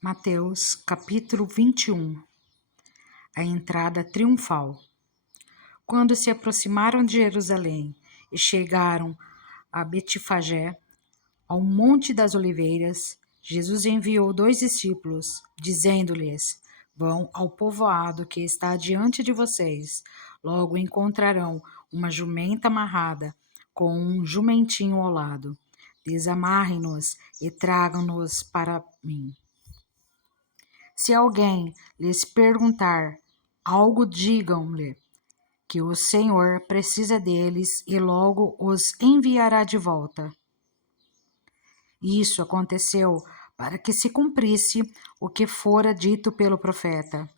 Mateus capítulo 21. A entrada triunfal. Quando se aproximaram de Jerusalém e chegaram a Betfagé, ao Monte das Oliveiras, Jesus enviou 2 discípulos, dizendo-lhes: Vão ao povoado que está diante de vocês. Logo encontrarão uma jumenta amarrada, com um jumentinho ao lado. Desamarrem-nos e tragam-nos para mim. Se alguém lhes perguntar algo, digam-lhe que o Senhor precisa deles e logo os enviará de volta. Isso aconteceu para que se cumprisse o que fora dito pelo profeta.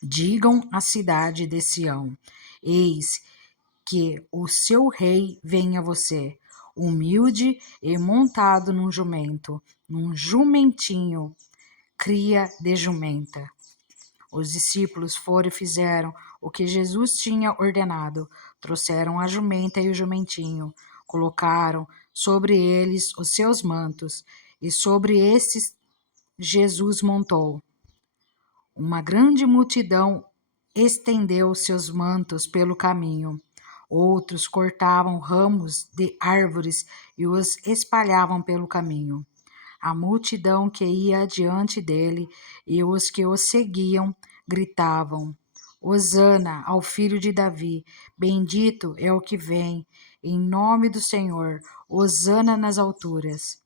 Digam à cidade de Sião: Eis que o seu rei vem a você, humilde e montado num jumento, num jumentinho, cria de jumenta. Os discípulos foram e fizeram o que Jesus tinha ordenado. Trouxeram a jumenta e o jumentinho, colocaram sobre eles os seus mantos, e sobre estes Jesus montou. Uma grande multidão estendeu seus mantos pelo caminho. Outros cortavam ramos de árvores e os espalhavam pelo caminho. A multidão que ia adiante dele e os que o seguiam gritavam: Hosana ao filho de Davi, bendito é o que vem, em nome do Senhor, Hosana nas alturas.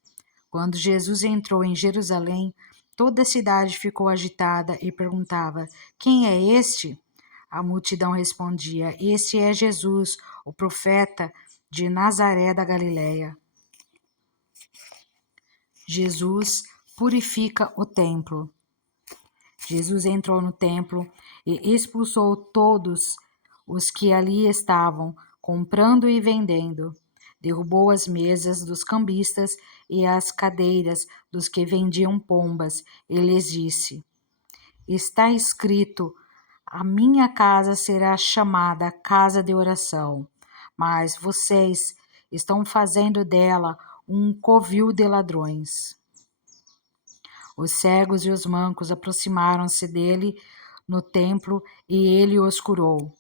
Quando Jesus entrou em Jerusalém, toda a cidade ficou agitada e perguntava: Quem é este? A multidão respondia: Este é Jesus, o profeta de Nazaré da Galileia. Jesus purifica o templo. Jesus entrou no templo e expulsou todos os que ali estavam, comprando e vendendo. Derrubou as mesas dos cambistas e as cadeiras dos que vendiam pombas, e lhes disse: Está escrito: a minha casa será chamada casa de oração, mas vocês estão fazendo dela um covil de ladrões. Os cegos e os mancos aproximaram-se dele no templo e ele os curou.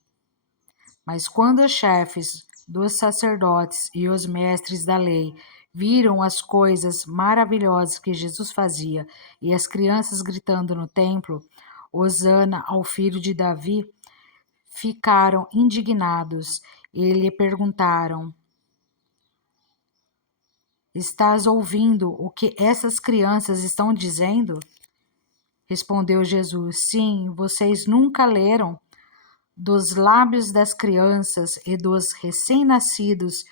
Mas quando os chefes dos sacerdotes e os mestres da lei viram as coisas maravilhosas que Jesus fazia e as crianças gritando no templo, Hosana ao filho de Davi, ficaram indignados e lhe perguntaram: Estás ouvindo o que essas crianças estão dizendo? Respondeu Jesus: Sim, vocês nunca leram? Dos lábios das crianças e dos recém-nascidos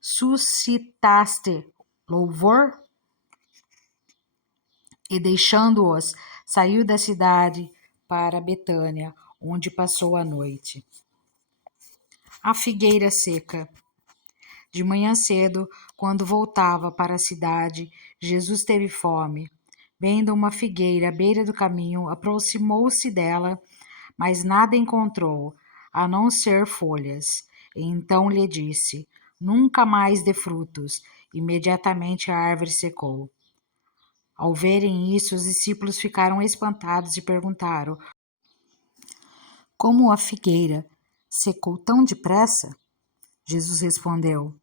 suscitaste louvor? E deixando-os, saiu da cidade para Betânia, onde passou a noite. A figueira seca. De manhã cedo, quando voltava para a cidade, Jesus teve fome. Vendo uma figueira à beira do caminho, aproximou-se dela, mas nada encontrou, a não ser folhas. E então lhe disse: Nunca mais dê frutos. Imediatamente a árvore secou. Ao verem isso, os discípulos ficaram espantados e perguntaram: Como a figueira secou tão depressa? Jesus respondeu: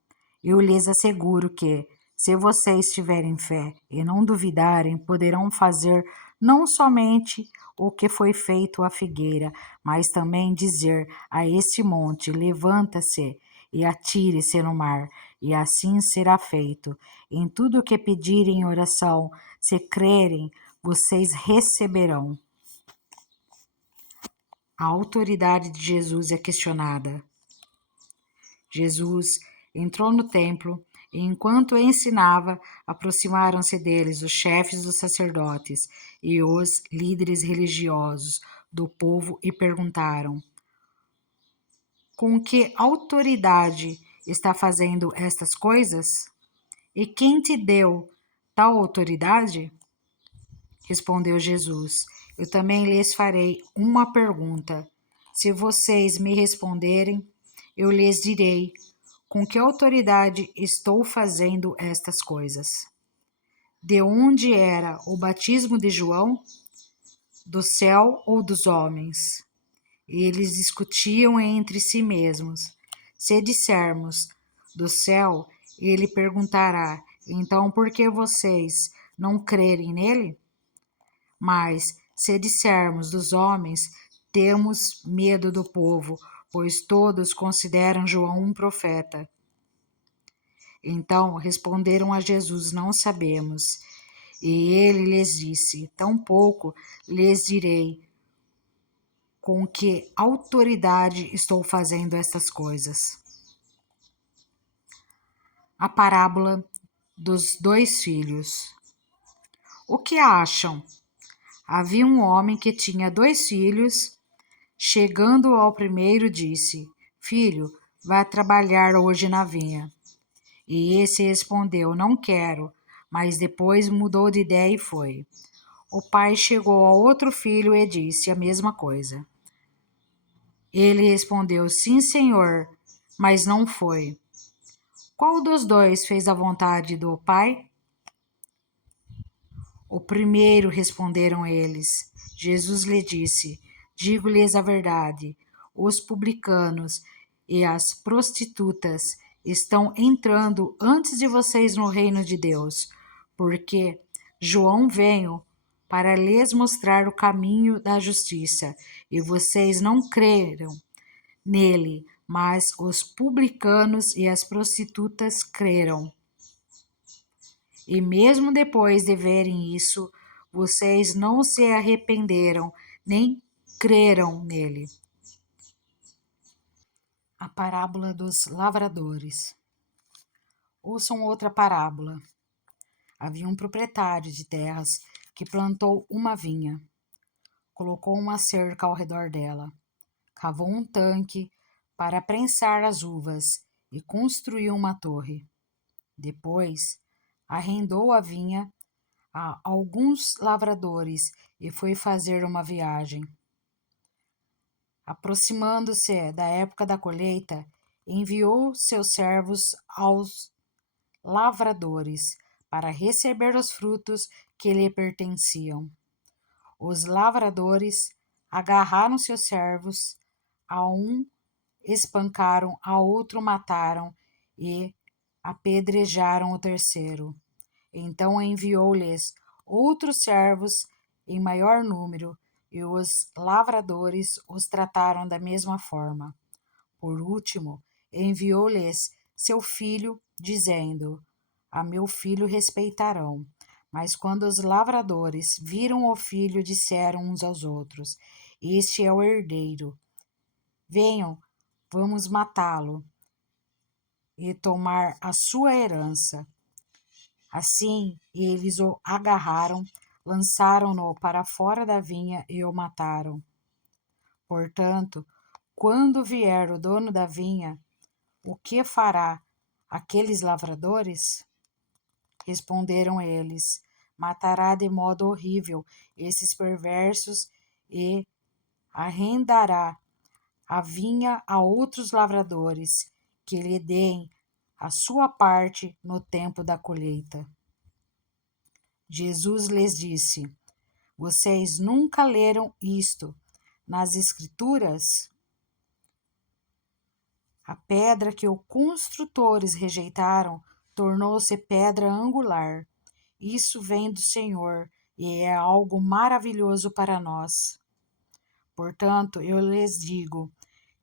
Eu lhes asseguro que, se vocês tiverem fé e não duvidarem, poderão fazer não somente o que foi feito à figueira, mas também dizer a este monte: Levanta-se e atire-se no mar, e assim será feito. Em tudo o que pedirem em oração, se crerem, vocês receberão. A autoridade de Jesus é questionada. Jesus entrou no templo e, enquanto ensinava, aproximaram-se deles os chefes dos sacerdotes e os líderes religiosos do povo e perguntaram: Com que autoridade está fazendo estas coisas? E quem te deu tal autoridade? Respondeu Jesus: Eu também lhes farei uma pergunta. Se vocês me responderem, eu lhes direi com que autoridade estou fazendo estas coisas. de onde era o batismo de João? Do céu ou dos homens? Eles discutiam entre si mesmos. Se dissermos do céu, ele perguntará: então por que vocês não crerem nele? Mas se dissermos dos homens, temos medo do povo, pois todos consideram João um profeta. Então responderam a Jesus: não sabemos. E ele lhes disse: tampouco lhes direi com que autoridade estou fazendo estas coisas. A parábola dos 2 filhos. O que acham? Havia um homem que tinha 2 filhos. Chegando ao primeiro, disse: filho, vá trabalhar hoje na vinha. E esse respondeu: não quero. Mas depois mudou de ideia e foi. O pai chegou ao outro filho e disse a mesma coisa. Ele respondeu: sim, senhor, mas não foi. Qual dos 2 fez a vontade do pai? O primeiro, responderam eles. Jesus lhe disse: digo-lhes a verdade, os publicanos e as prostitutas estão entrando antes de vocês no reino de Deus, porque João veio para lhes mostrar o caminho da justiça, e vocês não creram nele, mas os publicanos e as prostitutas creram. E mesmo depois de verem isso, vocês não se arrependeram, nem creram nele. A parábola dos lavradores. Ouçam outra parábola. Havia um proprietário de terras que plantou uma vinha, colocou uma cerca ao redor dela, cavou um tanque para prensar as uvas e construiu uma torre. Depois, arrendou a vinha a alguns lavradores e foi fazer uma viagem. Aproximando-se da época da colheita, enviou seus servos aos lavradores para receber os frutos que lhe pertenciam. Os lavradores agarraram seus servos, a um espancaram, a outro mataram e apedrejaram o terceiro. Então enviou-lhes outros servos em maior número, e os lavradores os trataram da mesma forma. Por último, enviou-lhes seu filho, dizendo: a meu filho respeitarão. Mas quando os lavradores viram o filho, disseram uns aos outros: este é o herdeiro. Venham, vamos matá-lo e tomar a sua herança. Assim, eles o agarraram, lançaram-no para fora da vinha e o mataram. Portanto, quando vier o dono da vinha, o que fará aqueles lavradores? Responderam eles: matará de modo horrível esses perversos e arrendará a vinha a outros lavradores, que lhe deem a sua parte no tempo da colheita. Jesus lhes disse: vocês nunca leram isto nas Escrituras? A pedra que os construtores rejeitaram tornou-se pedra angular. Isso vem do Senhor e é algo maravilhoso para nós. Portanto, eu lhes digo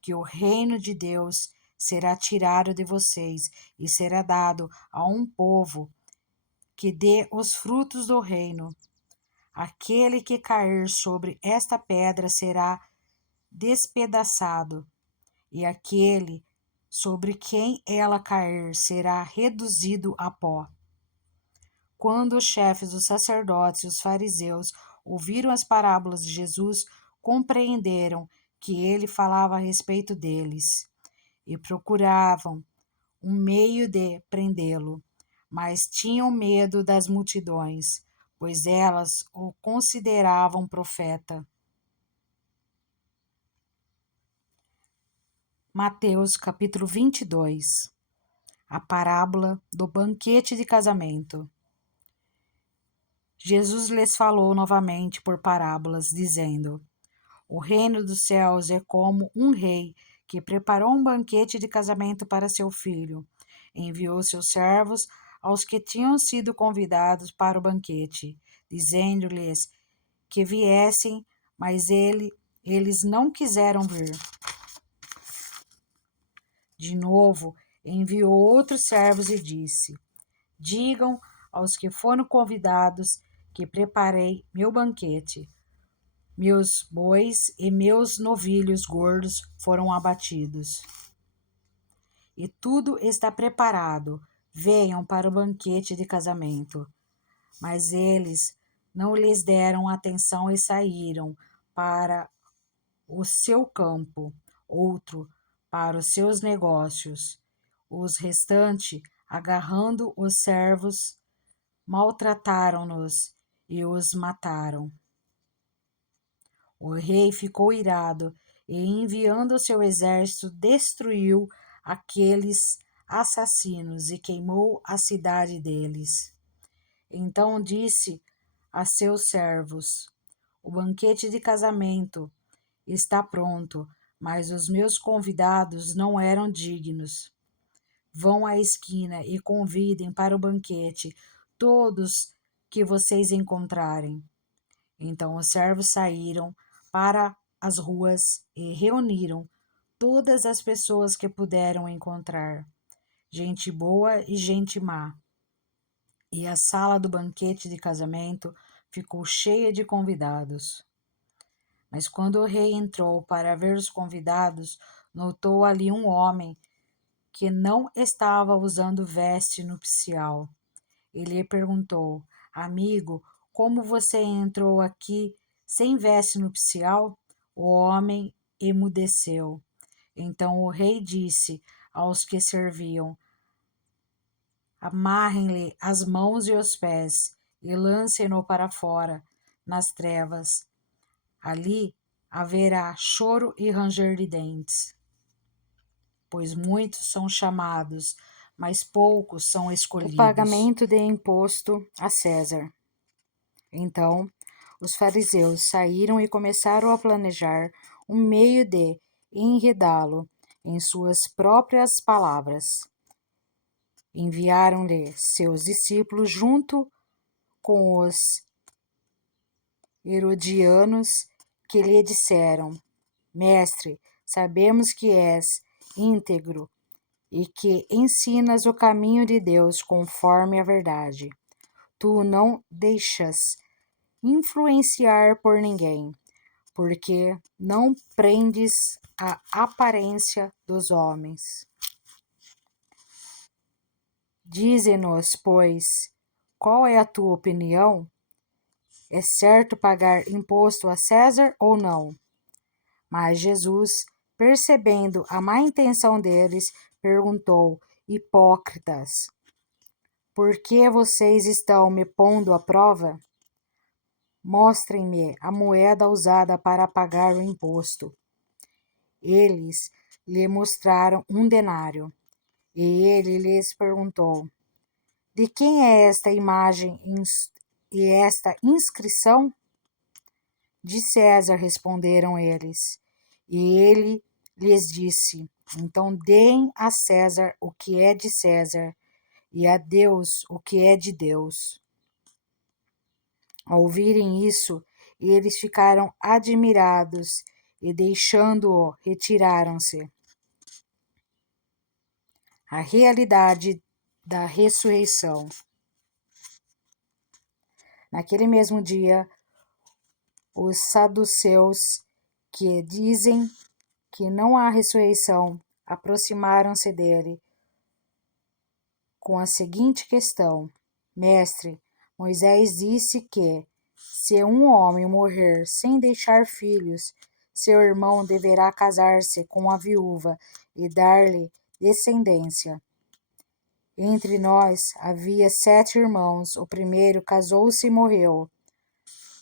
que o reino de Deus será tirado de vocês e será dado a um povo que dê os frutos do reino. Aquele que cair sobre esta pedra será despedaçado, e aquele sobre quem ela cair será reduzido a pó. Quando os chefes dos sacerdotes e os fariseus ouviram as parábolas de Jesus, compreenderam que ele falava a respeito deles e procuravam um meio de prendê-lo, mas tinham medo das multidões, pois elas o consideravam profeta. Mateus capítulo 22. A parábola do banquete de casamento. Jesus lhes falou novamente por parábolas, dizendo: O reino dos céus é como um rei que preparou um banquete de casamento para seu filho. Enviou seus servos aos que tinham sido convidados para o banquete, dizendo-lhes que viessem, mas eles não quiseram vir. De novo, enviou outros servos e disse: Digam aos que foram convidados que preparei meu banquete. Meus bois e meus novilhos gordos foram abatidos. E tudo está preparado. Venham para o banquete de casamento. Mas eles não lhes deram atenção e saíram para o seu campo, outro para os seus negócios. Os restantes, agarrando os servos, maltrataram-nos e os mataram. O rei ficou irado e, enviando seu exército, destruiu aqueles assassinos e queimou a cidade deles. Então disse a seus servos: O banquete de casamento está pronto, mas os meus convidados não eram dignos. Vão à esquina e convidem para o banquete todos que vocês encontrarem. Então os servos saíram para as ruas e reuniram todas as pessoas que puderam encontrar, gente boa e gente má. E a sala do banquete de casamento ficou cheia de convidados. Mas quando o rei entrou para ver os convidados, notou ali um homem que não estava usando veste nupcial. Ele lhe perguntou: Amigo, como você entrou aqui sem veste nupcial? O homem emudeceu. Então o rei disse aos que serviam: Amarrem-lhe as mãos e os pés e lancem-no para fora, nas trevas. Ali haverá choro e ranger de dentes, pois muitos são chamados, mas poucos são escolhidos. O pagamento de imposto a César. Então, os fariseus saíram e começaram a planejar um meio de enredá-lo em suas próprias palavras. Enviaram-lhe seus discípulos junto com os herodianos, que lhe disseram: Mestre, sabemos que és íntegro e que ensinas o caminho de Deus conforme a verdade. Tu não deixas influenciar por ninguém, porque não prendes a aparência dos homens. Dize-nos, pois, qual é a tua opinião? É certo pagar imposto a César ou não? Mas Jesus, percebendo a má intenção deles, perguntou: Hipócritas, por que vocês estão me pondo à prova? Mostrem-me a moeda usada para pagar o imposto. Eles lhe mostraram um denário. E ele lhes perguntou: De quem é esta imagem e esta inscrição? De César, responderam eles. E ele lhes disse: Então deem a César o que é de César, e a Deus o que é de Deus. Ao ouvirem isso, eles ficaram admirados e, deixando-o, retiraram-se. A realidade da ressurreição. Naquele mesmo dia, os saduceus, que dizem que não há ressurreição, aproximaram-se dele com a seguinte questão: Mestre, Moisés disse que, se um homem morrer sem deixar filhos, seu irmão deverá casar-se com a viúva e dar-lhe descendência. Entre nós havia 7 irmãos. O primeiro casou-se e morreu.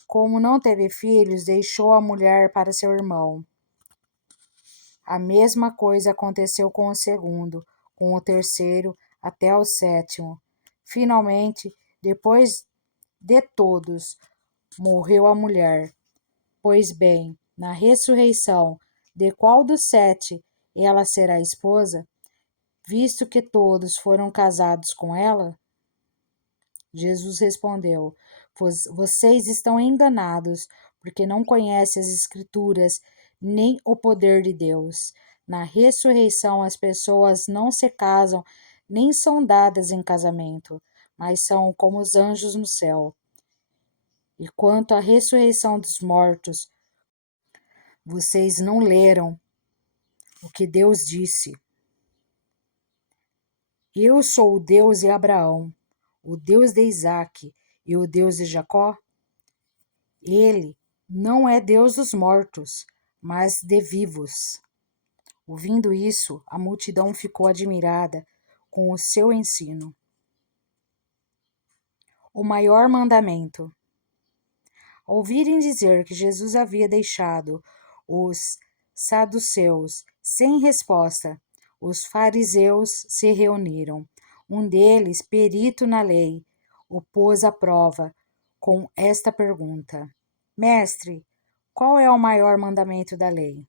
Como não teve filhos, deixou a mulher para seu irmão. A mesma coisa aconteceu com o segundo, com o terceiro, até o 7º. Finalmente, depois de todos morreu a mulher. Pois bem, na ressurreição, de qual dos 7 ela será esposa, visto que todos foram casados com ela? Jesus respondeu: Vocês estão enganados, porque não conhecem as Escrituras, nem o poder de Deus. Na ressurreição, as pessoas não se casam, nem são dadas em casamento, mas são como os anjos no céu. E quanto à ressurreição dos mortos, vocês não leram o que Deus disse. Eu sou o Deus de Abraão, o Deus de Isaque e o Deus de Jacó? Ele não é Deus dos mortos, mas de vivos. Ouvindo isso, a multidão ficou admirada com o seu ensino. O maior mandamento. Ao ouvirem dizer que Jesus havia deixado os saduceus sem resposta, os fariseus se reuniram. Um deles, perito na lei, o pôs à prova com esta pergunta: Mestre, qual é o maior mandamento da lei?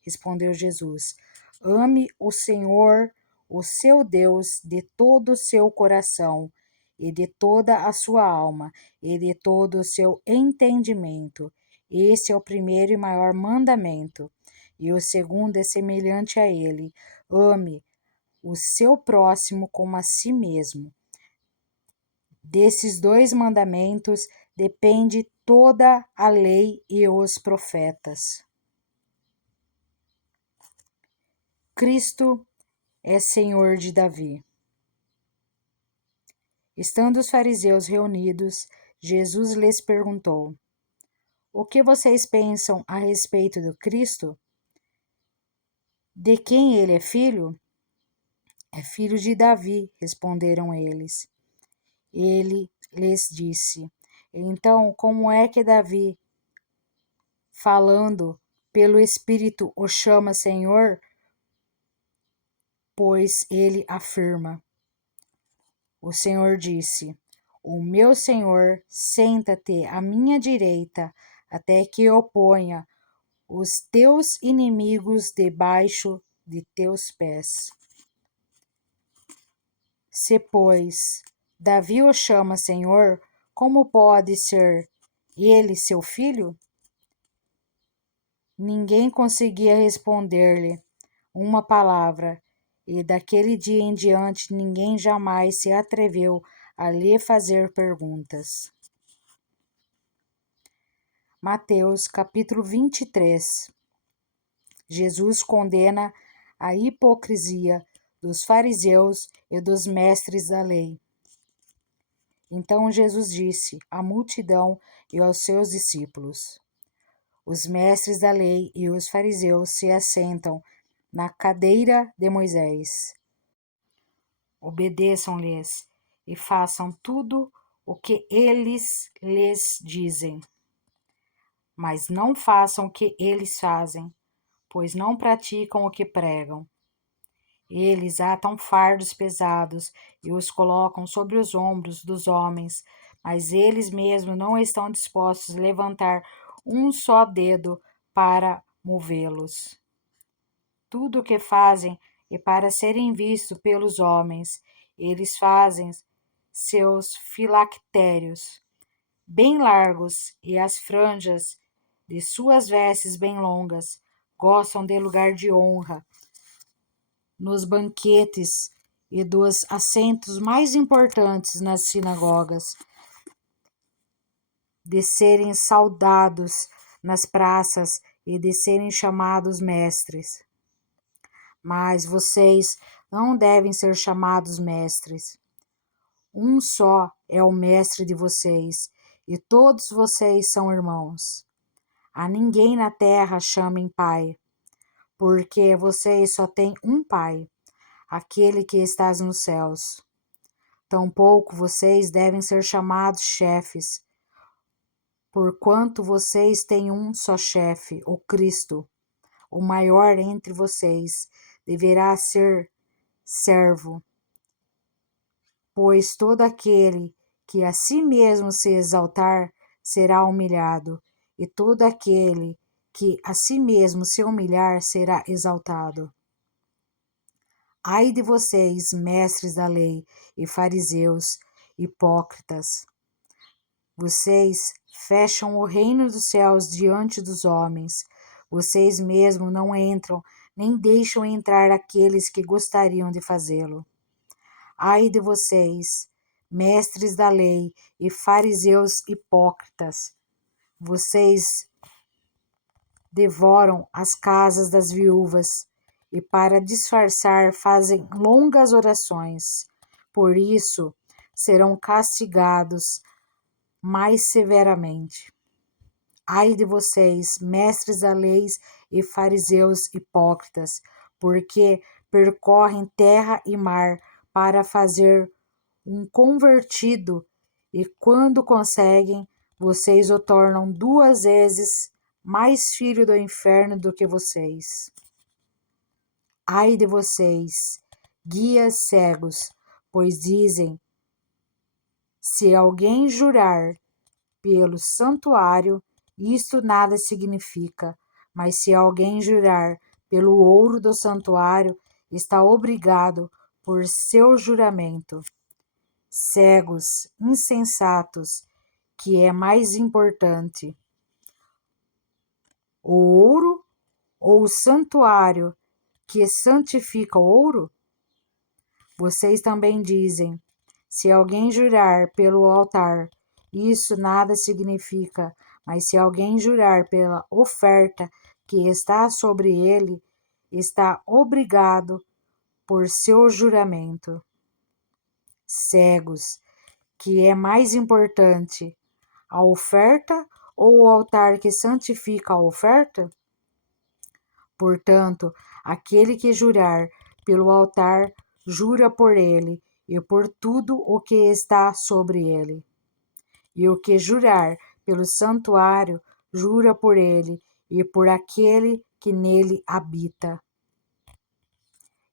Respondeu Jesus: Ame o Senhor, o seu Deus, de todo o seu coração, e de toda a sua alma, e de todo o seu entendimento. Esse é o primeiro e maior mandamento. E o segundo é semelhante a ele: ame o seu próximo como a si mesmo. Desses 2 mandamentos depende toda a lei e os profetas. Cristo é Senhor de Davi. Estando os fariseus reunidos, Jesus lhes perguntou: O que vocês pensam a respeito do Cristo? De quem ele é filho? É filho de Davi, responderam eles. Ele lhes disse: Então, como é que Davi, falando pelo Espírito, o chama Senhor? Pois ele afirma: O Senhor disse: O meu Senhor, senta-te à minha direita, até que eu ponha os teus inimigos debaixo de teus pés. Se, pois, Davi o chama Senhor, como pode ser ele seu filho? Ninguém conseguia responder-lhe uma palavra, e daquele dia em diante ninguém jamais se atreveu a lhe fazer perguntas. Mateus capítulo 23. Jesus condena a hipocrisia dos fariseus e dos mestres da lei. Então Jesus disse à multidão e aos seus discípulos: Os mestres da lei e os fariseus se assentam na cadeira de Moisés. Obedeçam-lhes e façam tudo o que eles lhes dizem. Mas não façam o que eles fazem, pois não praticam o que pregam. Eles atam fardos pesados e os colocam sobre os ombros dos homens, mas eles mesmos não estão dispostos a levantar um só dedo para movê-los. Tudo o que fazem é para serem vistos pelos homens. Eles fazem seus filactérios bem largos e as franjas de suas vestes bem longas. Gostam de lugar de honra nos banquetes e dos assentos mais importantes nas sinagogas, de serem saudados nas praças e de serem chamados mestres. Mas vocês não devem ser chamados mestres. Um só é o mestre de vocês, e todos vocês são irmãos. A ninguém na terra chamem pai, porque vocês só têm um pai, aquele que está nos céus. Tampouco vocês devem ser chamados chefes, porquanto vocês têm um só chefe, o Cristo. O maior entre vocês deverá ser servo, pois todo aquele que a si mesmo se exaltar será humilhado, e todo aquele que a si mesmo se humilhar será exaltado. Ai de vocês, mestres da lei e fariseus, hipócritas! Vocês fecham o reino dos céus diante dos homens. Vocês mesmos não entram, nem deixam entrar aqueles que gostariam de fazê-lo. Ai de vocês, mestres da lei e fariseus hipócritas! Vocês devoram as casas das viúvas e, para disfarçar, fazem longas orações. Por isso, serão castigados mais severamente. Ai de vocês, mestres da lei e fariseus hipócritas, porque percorrem terra e mar para fazer um convertido, e quando conseguem, vocês o tornam 2 vezes mais filho do inferno do que vocês. Ai de vocês, guias cegos, pois dizem: se alguém jurar pelo santuário, isto nada significa, mas se alguém jurar pelo ouro do santuário, está obrigado por seu juramento. Cegos, insensatos, que é mais importante, o ouro ou o santuário que santifica o ouro? Vocês também dizem: se alguém jurar pelo altar, isso nada significa, mas se alguém jurar pela oferta que está sobre ele, está obrigado por seu juramento. Cegos, que é mais importante, a oferta ou o altar que santifica a oferta? Portanto, aquele que jurar pelo altar, jura por ele e por tudo o que está sobre ele. E o que jurar pelo santuário, jura por ele e por aquele que nele habita.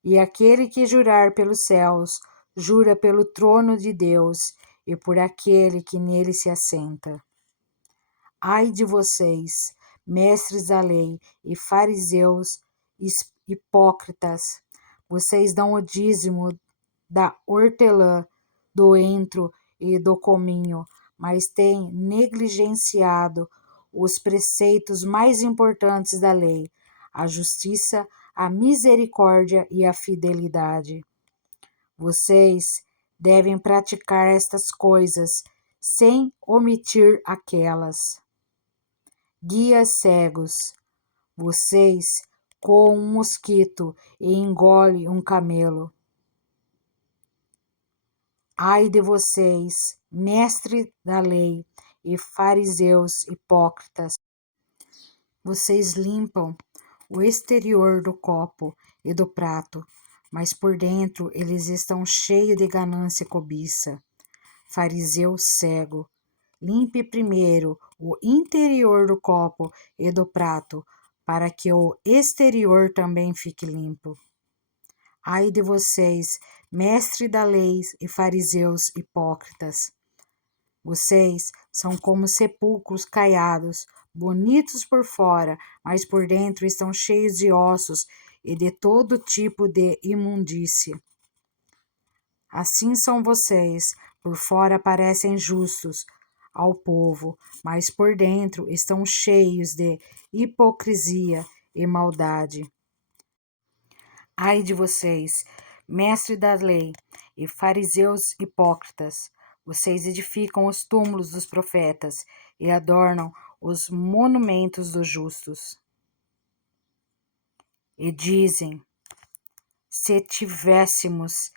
E aquele que jurar pelos céus, jura pelo trono de Deus e por aquele que nele se assenta. Ai de vocês, mestres da lei e fariseus hipócritas! Vocês dão o dízimo da hortelã, do entro e do cominho, mas têm negligenciado os preceitos mais importantes da lei: a justiça, a misericórdia e a fidelidade. Vocês devem praticar estas coisas sem omitir aquelas. Guias cegos, vocês coam um mosquito e engolem um camelo. Ai de vocês, mestre da lei e fariseus hipócritas! Vocês limpam o exterior do copo e do prato, mas por dentro eles estão cheios de ganância e cobiça. Fariseu cego, limpe primeiro o interior do copo e do prato, para que o exterior também fique limpo. Ai de vocês, mestre da lei e fariseus hipócritas! Vocês são como sepulcros caiados, bonitos por fora, mas por dentro estão cheios de ossos e de todo tipo de imundícia. Assim são vocês, por fora parecem justos ao povo, mas por dentro estão cheios de hipocrisia e maldade. Ai de vocês, mestre da lei e fariseus hipócritas! Vocês edificam os túmulos dos profetas e adornam os monumentos dos justos. E dizem: se tivéssemos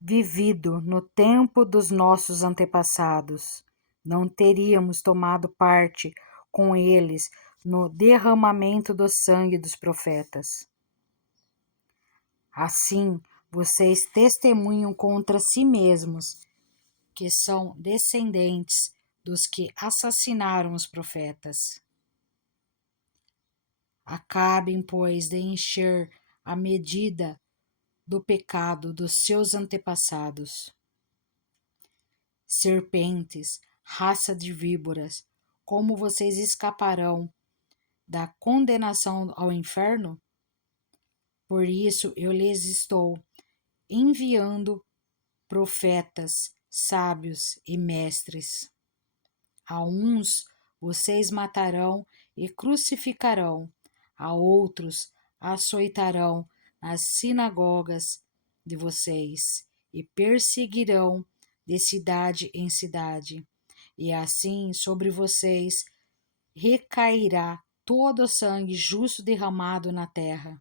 vivido no tempo dos nossos antepassados, não teríamos tomado parte com eles no derramamento do sangue dos profetas. Assim, vocês testemunham contra si mesmos que são descendentes dos que assassinaram os profetas. Acabem, pois, de encher a medida do pecado dos seus antepassados. Serpentes, raça de víboras, como vocês escaparão da condenação ao inferno? Por isso eu lhes estou enviando profetas, sábios e mestres. A uns vocês matarão e crucificarão, a outros açoitarão nas sinagogas de vocês e perseguirão de cidade em cidade. E assim sobre vocês recairá todo o sangue justo derramado na terra,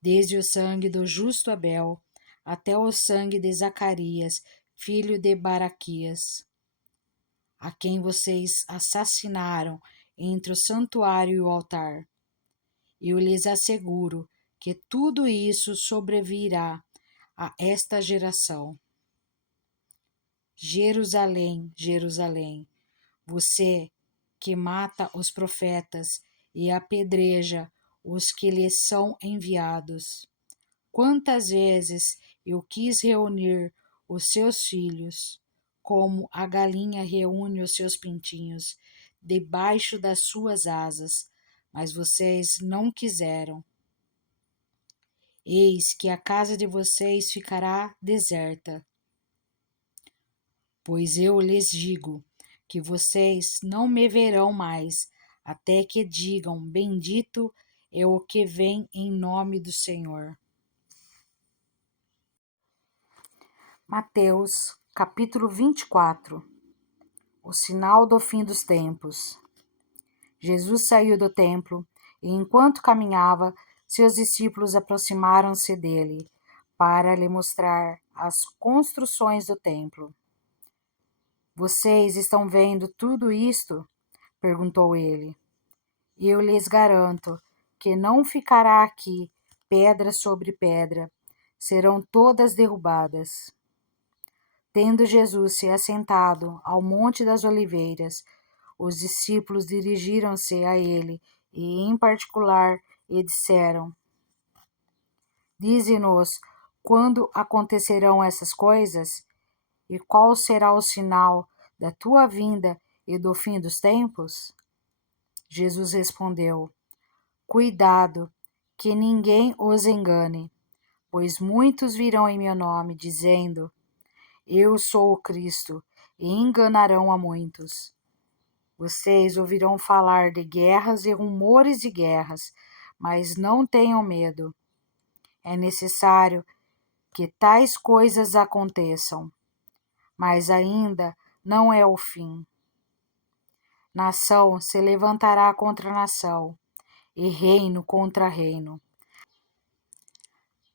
desde o sangue do justo Abel até o sangue de Zacarias, filho de Baraquias, a quem vocês assassinaram entre o santuário e o altar. Eu lhes asseguro que tudo isso sobrevirá a esta geração. Jerusalém, Jerusalém, você que mata os profetas e apedreja os que lhes são enviados. Quantas vezes eu quis reunir os seus filhos, como a galinha reúne os seus pintinhos, debaixo das suas asas, mas vocês não quiseram. Eis que a casa de vocês ficará deserta, pois eu lhes digo que vocês não me verão mais, até que digam: Bendito é o que vem em nome do Senhor. Mateus, capítulo 24. O sinal do fim dos tempos. Jesus saiu do templo e, enquanto caminhava, seus discípulos aproximaram-se dele para lhe mostrar as construções do templo. Vocês estão vendo tudo isto? Perguntou ele. Eu lhes garanto que não ficará aqui pedra sobre pedra, serão todas derrubadas. Tendo Jesus se assentado ao Monte das Oliveiras, os discípulos dirigiram-se a ele e, em particular, lhe disseram: Dize-nos quando acontecerão essas coisas e qual será o sinal da tua vinda e do fim dos tempos? Jesus respondeu: Cuidado, que ninguém os engane, pois muitos virão em meu nome, dizendo: Eu sou o Cristo, e enganarão a muitos. Vocês ouvirão falar de guerras e rumores de guerras, mas não tenham medo. É necessário que tais coisas aconteçam, mas ainda não é o fim. Nação se levantará contra nação, e reino contra reino.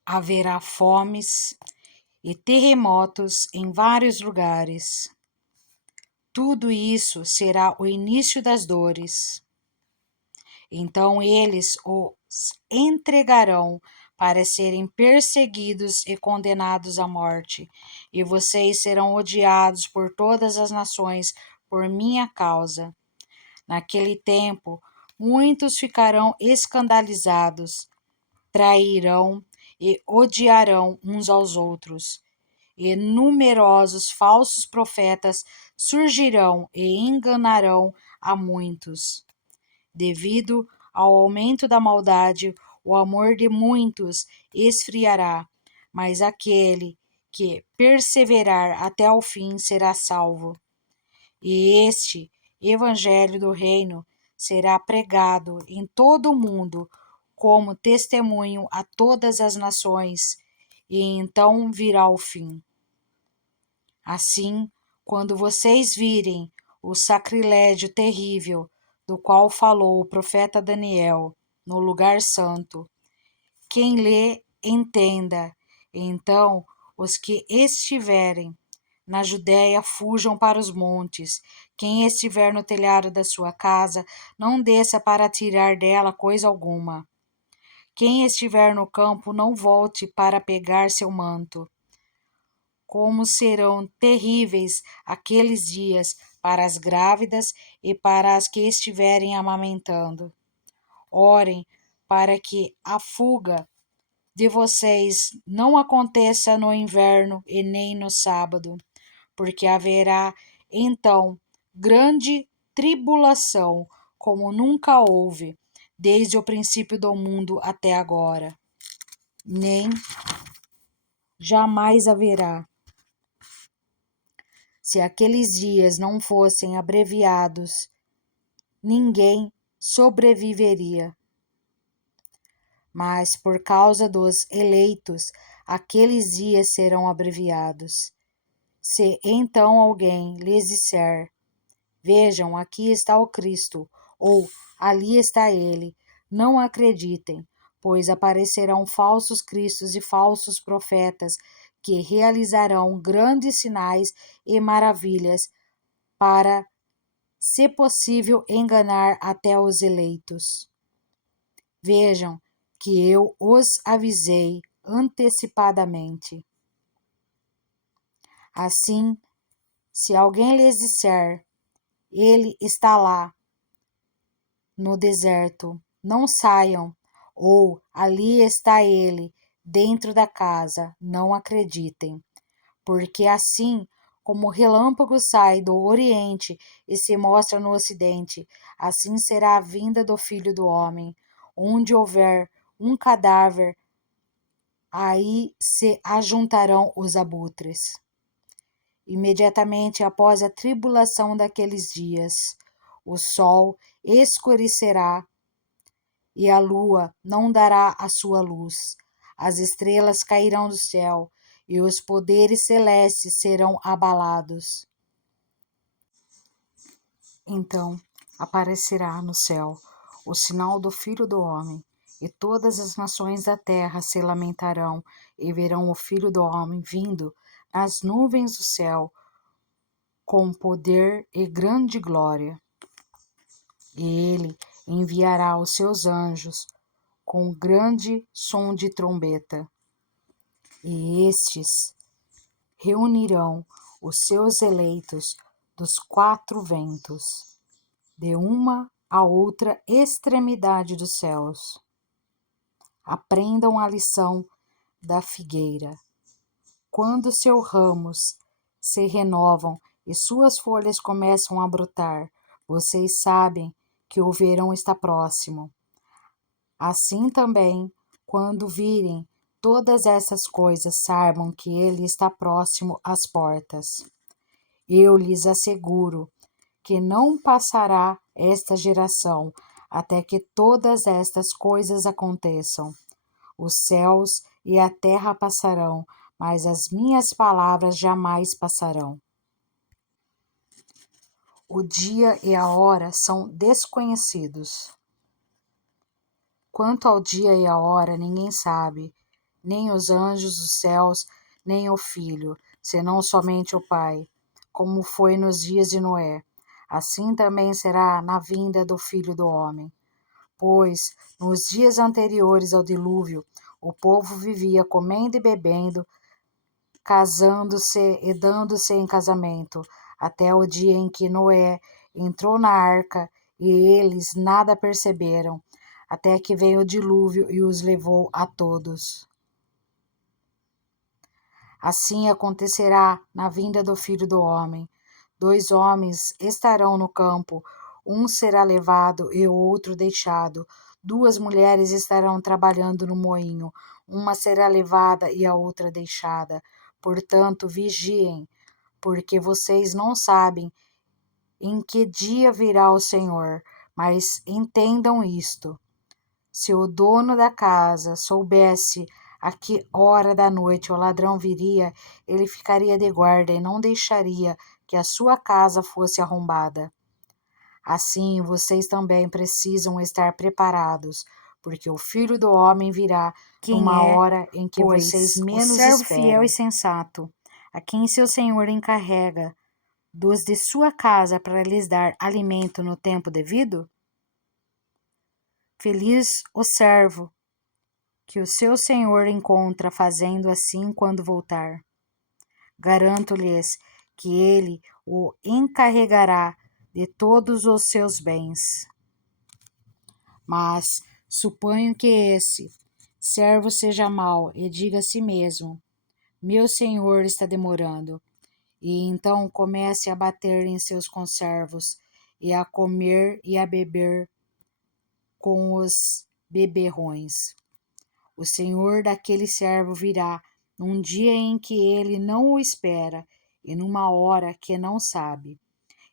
Haverá fomes e terremotos em vários lugares. Tudo isso será o início das dores. Então eles os entregarão para serem perseguidos e condenados à morte, e vocês serão odiados por todas as nações por minha causa. Naquele tempo, muitos ficarão escandalizados, trairão e odiarão uns aos outros, e numerosos falsos profetas surgirão e enganarão a muitos. Devido ao aumento da maldade, o amor de muitos esfriará, mas aquele que perseverar até o fim será salvo. E este evangelho do reino será pregado em todo o mundo como testemunho a todas as nações, e então virá o fim. Assim, quando vocês virem o sacrilégio terrível do qual falou o profeta Daniel no lugar santo, quem lê, entenda. Então, os que estiverem na Judéia fujam para os montes. Quem estiver no telhado da sua casa, não desça para tirar dela coisa alguma. Quem estiver no campo, não volte para pegar seu manto. Como serão terríveis aqueles dias para as grávidas e para as que estiverem amamentando. Orem para que a fuga de vocês não aconteça no inverno e nem no sábado, porque haverá então grande tribulação, como nunca houve, desde o princípio do mundo até agora, nem jamais haverá. Se aqueles dias não fossem abreviados, ninguém sobreviveria. Mas por causa dos eleitos, aqueles dias serão abreviados. Se então alguém lhes disser: vejam, aqui está o Cristo, ou ali está ele, não acreditem, pois aparecerão falsos cristos e falsos profetas que realizarão grandes sinais e maravilhas para, se possível, enganar até os eleitos. Vejam que eu os avisei antecipadamente. Assim, se alguém lhes disser: ele está lá no deserto, não saiam, ou ali está ele dentro da casa, não acreditem, porque assim como o relâmpago sai do Oriente e se mostra no Ocidente, assim será a vinda do Filho do Homem. Onde houver um cadáver, aí se ajuntarão os abutres. Imediatamente após a tribulação daqueles dias, o sol escurecerá e a lua não dará a sua luz. As estrelas cairão do céu e os poderes celestes serão abalados. Então aparecerá no céu o sinal do Filho do Homem, e todas as nações da terra se lamentarão e verão o Filho do Homem vindo nas nuvens do céu com poder e grande glória. E ele enviará os seus anjos com grande som de trombeta, e estes reunirão os seus eleitos dos quatro ventos, de uma a outra extremidade dos céus. Aprendam a lição da figueira. Quando seus ramos se renovam e suas folhas começam a brotar, vocês sabem que o verão está próximo. Assim também, quando virem todas essas coisas, saibam que ele está próximo às portas. Eu lhes asseguro que não passará esta geração até que todas estas coisas aconteçam. Os céus e a terra passarão, mas as minhas palavras jamais passarão. O dia e a hora são desconhecidos. Quanto ao dia e a hora, ninguém sabe, nem os anjos dos céus, nem o Filho, senão somente o Pai, como foi nos dias de Noé. Assim também será na vinda do Filho do Homem. Pois, nos dias anteriores ao dilúvio, o povo vivia comendo e bebendo, casando-se e dando-se em casamento, até o dia em que Noé entrou na arca, e eles nada perceberam, até que veio o dilúvio e os levou a todos. Assim acontecerá na vinda do Filho do Homem. 2 homens estarão no campo, um será levado e o outro deixado. 2 mulheres estarão trabalhando no moinho, uma será levada e a outra deixada. Portanto, vigiem, porque vocês não sabem em que dia virá o Senhor, mas entendam isto. Se o dono da casa soubesse a que hora da noite o ladrão viria, ele ficaria de guarda e não deixaria que a sua casa fosse arrombada. Assim, vocês também precisam estar preparados, porque o Filho do Homem virá numa hora em que vocês menos esperam. O servo fiel e sensato, a quem seu senhor encarrega dos de sua casa para lhes dar alimento no tempo devido? Feliz o servo que o seu senhor encontra fazendo assim quando voltar. Garanto-lhes que ele o encarregará de todos os seus bens. Mas suponho que esse servo seja mau e diga a si mesmo: meu senhor está demorando, e então comece a bater em seus conservos, e a comer e a beber com os beberrões. O senhor daquele servo virá num dia em que ele não o espera e numa hora que não sabe.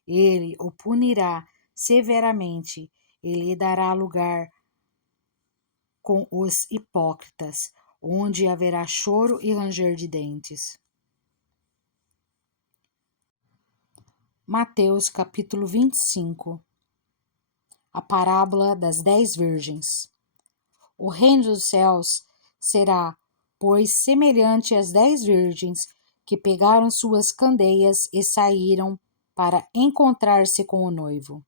Ele o punirá severamente e lhe dará lugar com os hipócritas, onde haverá choro e ranger de dentes. Mateus capítulo 25. A parábola das 10 virgens. O reino dos céus será, pois, semelhante às 10 virgens que pegaram suas candeias e saíram para encontrar-se com o noivo.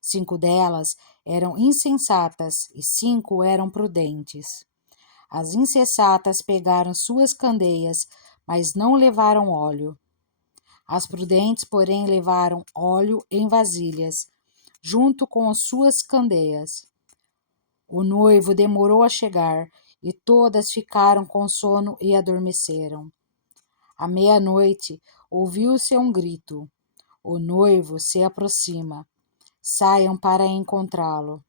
5 delas eram insensatas e 5 eram prudentes. As insensatas pegaram suas candeias, mas não levaram óleo. As prudentes, porém, levaram óleo em vasilhas, junto com as suas candeias. O noivo demorou a chegar, e todas ficaram com sono e adormeceram. À meia-noite, ouviu-se um grito: o noivo se aproxima, saiam para encontrá-lo.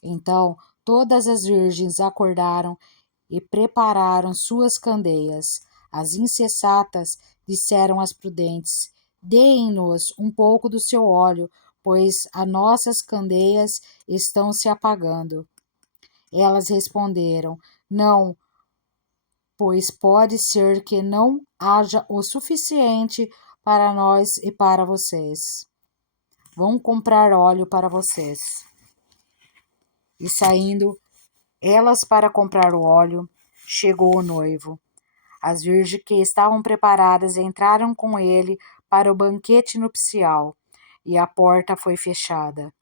Então todas as virgens acordaram e prepararam suas candeias. As insensatas disseram às prudentes: deem-nos um pouco do seu óleo, pois as nossas candeias estão se apagando. Elas responderam: não, pois pode ser que não haja o suficiente para nós e para vocês. Vão comprar óleo para vocês. E saindo elas para comprar o óleo, chegou o noivo. As virgens que estavam preparadas entraram com ele para o banquete nupcial, e a porta foi fechada.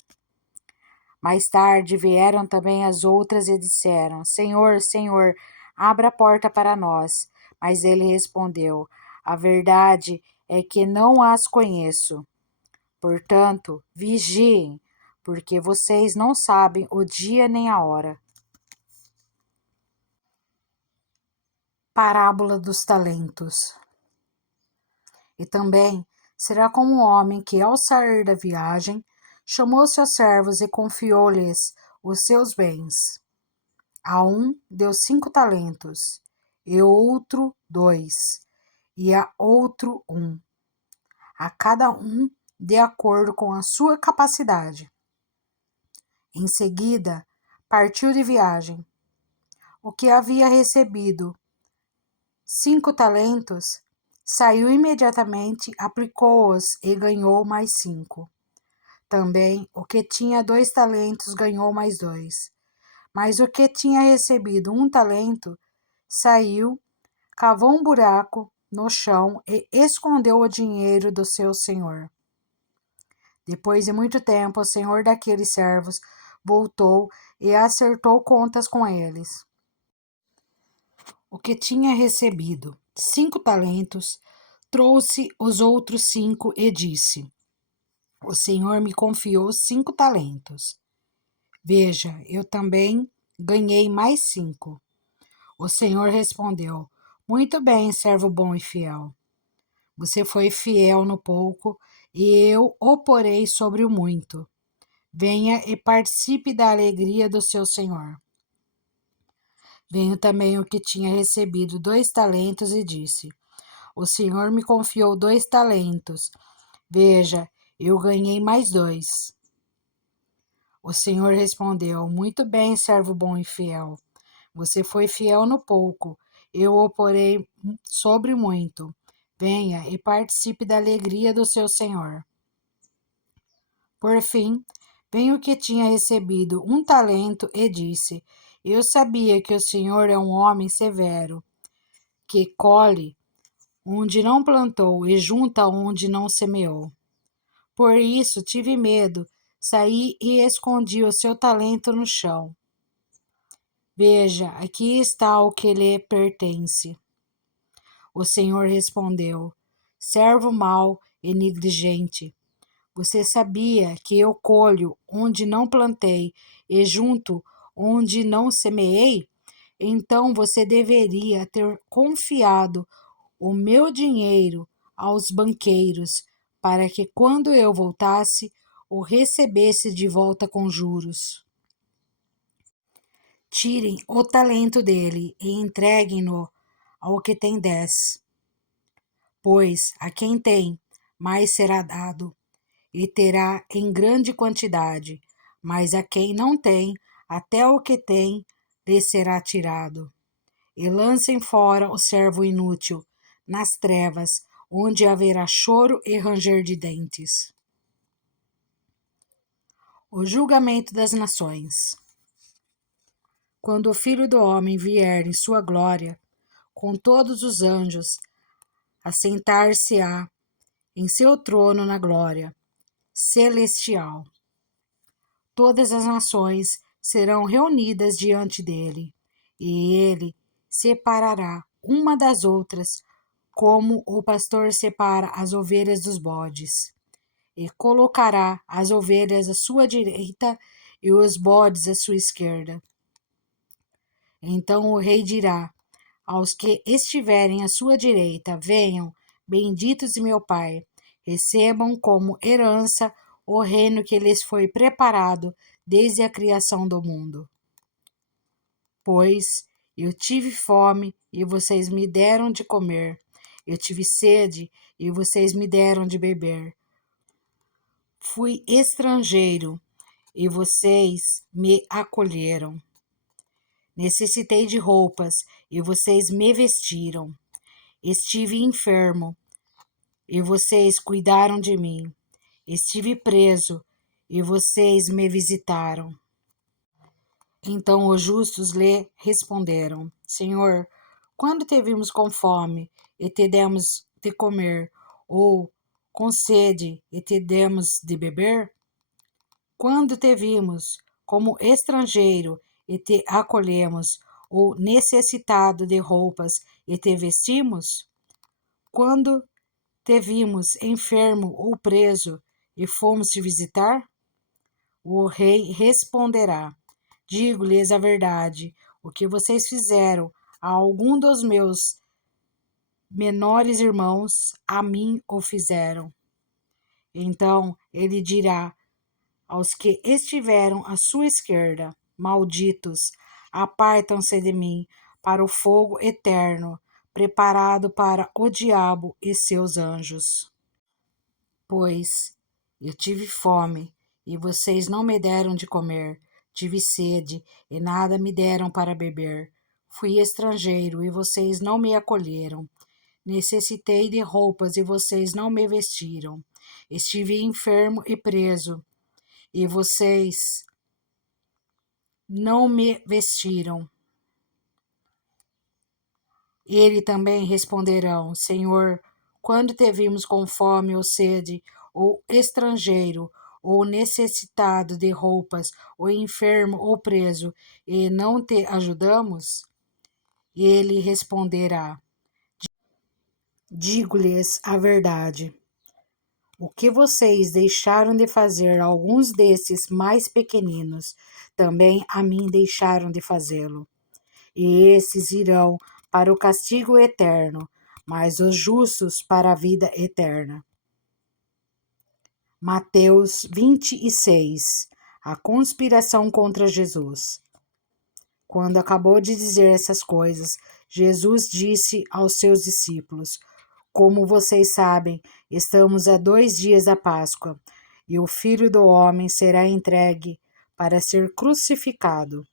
Mais tarde vieram também as outras e disseram: Senhor, Senhor, abra a porta para nós. Mas ele respondeu: a verdade é que não as conheço. Portanto, vigiem, porque vocês não sabem o dia nem a hora. Parábola dos talentos. E também será como um homem que, ao sair da viagem, chamou seus servos e confiou-lhes os seus bens. A um deu 5 talentos, e outro 2, e a outro 1, a cada um de acordo com a sua capacidade. Em seguida, partiu de viagem. O que havia recebido 5 talentos, saiu imediatamente, aplicou-os e ganhou mais 5. Também o que tinha 2 talentos ganhou mais 2. Mas o que tinha recebido 1 talento, saiu, cavou um buraco no chão e escondeu o dinheiro do seu senhor. Depois de muito tempo, o senhor daqueles servos voltou e acertou contas com eles. O que tinha recebido 5 talentos, trouxe os outros 5 e disse: o senhor me confiou 5 talentos. Veja, eu também ganhei mais 5. O senhor respondeu: muito bem, servo bom e fiel. Você foi fiel no pouco, e eu o porei sobre o muito. Venha e participe da alegria do seu senhor. Veio também o que tinha recebido 2 talentos e disse: o senhor me confiou 2 talentos. Veja, eu ganhei mais 2. O senhor respondeu: muito bem, servo bom e fiel. Você foi fiel no pouco, eu o porei sobre muito. Venha e participe da alegria do seu senhor. Por fim, veio o que tinha recebido 1 talento e disse: eu sabia que o senhor é um homem severo, que colhe onde não plantou e junta onde não semeou. Por isso tive medo, saí e escondi o seu talento no chão. Veja, aqui está o que lhe pertence. O senhor respondeu: servo mau e negligente. Você sabia que eu colho onde não plantei e junto onde não semeei? Então você deveria ter confiado o meu dinheiro aos banqueiros, para que quando eu voltasse, o recebesse de volta com juros. Tirem o talento dele e entreguem-no ao que tem 10. Pois a quem tem, mais será dado, e terá em grande quantidade, mas a quem não tem, até o que tem, lhe será tirado. E lancem fora o servo inútil, nas trevas, onde haverá choro e ranger de dentes. O julgamento das nações. Quando o Filho do Homem vier em sua glória, com todos os anjos, assentar-se-á em seu trono na glória celestial. Todas as nações serão reunidas diante dele, e ele separará uma das outras, como o pastor separa as ovelhas dos bodes, e colocará as ovelhas à sua direita e os bodes à sua esquerda. Então o rei dirá aos que estiverem à sua direita: venham, benditos de meu Pai, recebam como herança o reino que lhes foi preparado desde a criação do mundo. Pois eu tive fome e vocês me deram de comer, eu tive sede e vocês me deram de beber. Fui estrangeiro e vocês me acolheram. Necessitei de roupas e vocês me vestiram. Estive enfermo e vocês cuidaram de mim. Estive preso e vocês me visitaram. Então os justos lhe responderam: Senhor, quando te vimos com fome e te demos de comer, ou com sede e te demos de beber? Quando te vimos como estrangeiro e te acolhemos, ou necessitado de roupas e te vestimos? Quando te vimos enfermo ou preso e fomos te visitar? O rei responderá: digo-lhes a verdade, o que vocês fizeram a algum dos meus menores irmãos, a mim o fizeram. Então ele dirá aos que estiveram à sua esquerda: malditos, apartam-se de mim para o fogo eterno, preparado para o diabo e seus anjos. Pois eu tive fome, e vocês não me deram de comer, tive sede, e nada me deram para beber. Fui estrangeiro, e vocês não me acolheram. Necessitei de roupas, e vocês não me vestiram. Estive enfermo e preso, e vocês não me vestiram. Ele também responderão: Senhor, quando te vimos com fome ou sede, ou estrangeiro, ou necessitado de roupas, ou enfermo ou preso, e não te ajudamos? Ele responderá: digo-lhes a verdade. O que vocês deixaram de fazer a alguns desses mais pequeninos, também a mim deixaram de fazê-lo. E esses irão para o castigo eterno, mas os justos para a vida eterna. Mateus 26. A conspiração contra Jesus. Quando acabou de dizer essas coisas, Jesus disse aos seus discípulos: como vocês sabem, estamos a 2 dias da Páscoa, e o Filho do Homem será entregue para ser crucificado.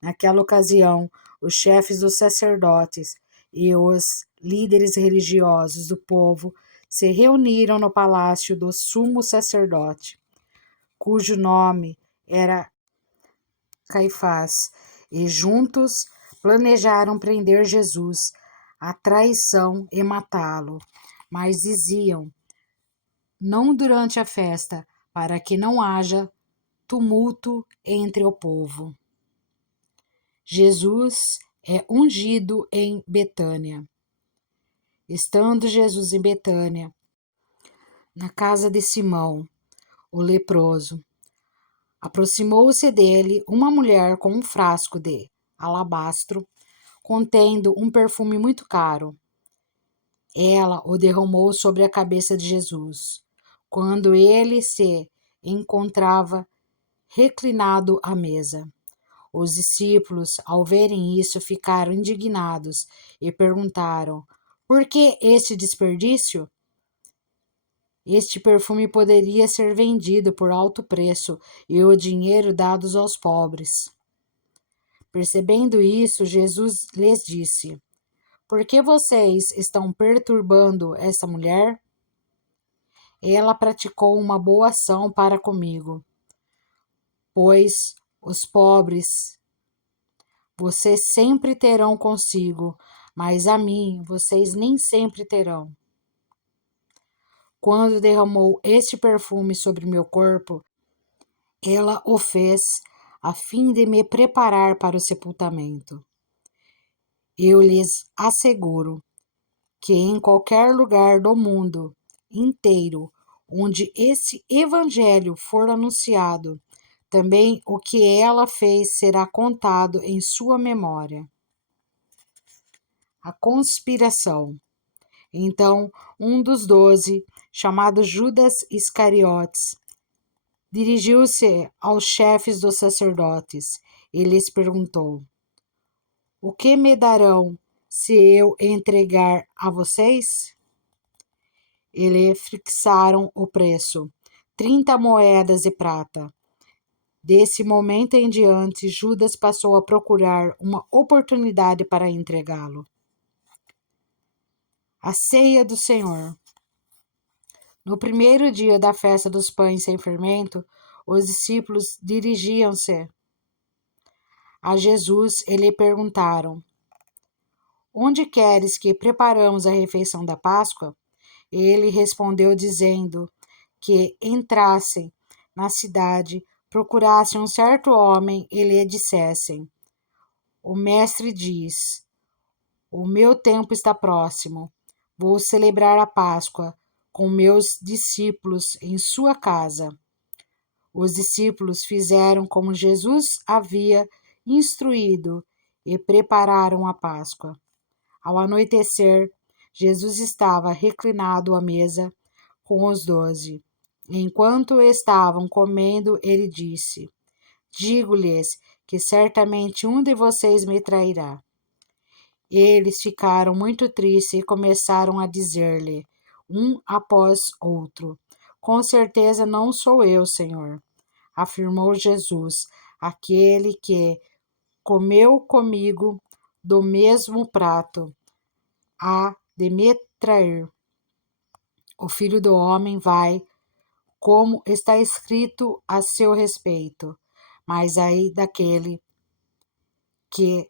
Naquela ocasião, os chefes dos sacerdotes e os líderes religiosos do povo se reuniram no palácio do sumo sacerdote, cujo nome era Caifás, e juntos planejaram prender Jesus à traição e matá-lo. Mas diziam: não durante a festa, para que não haja tumulto entre o povo. Jesus é ungido em Betânia. Estando Jesus em Betânia, na casa de Simão, o leproso, aproximou-se dele uma mulher com um frasco de alabastro, contendo um perfume muito caro. Ela o derramou sobre a cabeça de Jesus, quando ele se encontrava reclinado à mesa. Os discípulos, ao verem isso, ficaram indignados e perguntaram: por que este desperdício? Este perfume poderia ser vendido por alto preço e o dinheiro dados aos pobres. Percebendo isso, Jesus lhes disse: por que vocês estão perturbando essa mulher? Ela praticou uma boa ação para comigo, pois os pobres vocês sempre terão consigo, mas a mim vocês nem sempre terão. Quando derramou este perfume sobre meu corpo, ela o fez a fim de me preparar para o sepultamento. Eu lhes asseguro que em qualquer lugar do mundo inteiro onde esse evangelho for anunciado, também o que ela fez será contado em sua memória. A conspiração. Então, um dos 12, chamado Judas Iscariotes, dirigiu-se aos chefes dos sacerdotes e lhes perguntou: o que me darão se eu entregar a vocês? Eles fixaram o preço, 30 moedas de prata. Desse momento em diante, Judas passou a procurar uma oportunidade para entregá-lo. A ceia do Senhor. No primeiro dia da festa dos pães sem fermento, os discípulos dirigiam-se a Jesus e lhe perguntaram: onde queres que preparamos a refeição da Páscoa? Ele respondeu dizendo que entrassem na cidade, procurassem um certo homem e lhe dissessem: o mestre diz, o meu tempo está próximo, vou celebrar a Páscoa com meus discípulos em sua casa. Os discípulos fizeram como Jesus havia instruído e prepararam a Páscoa. Ao anoitecer, Jesus estava reclinado à mesa com os 12. Enquanto estavam comendo, ele disse: digo-lhes que certamente um de vocês me trairá. Eles ficaram muito tristes e começaram a dizer-lhe, um após outro: com certeza não sou eu, Senhor. Afirmou Jesus, aquele que comeu comigo do mesmo prato, há de me trair. O Filho do Homem vai, como está escrito a seu respeito, mas ai daquele que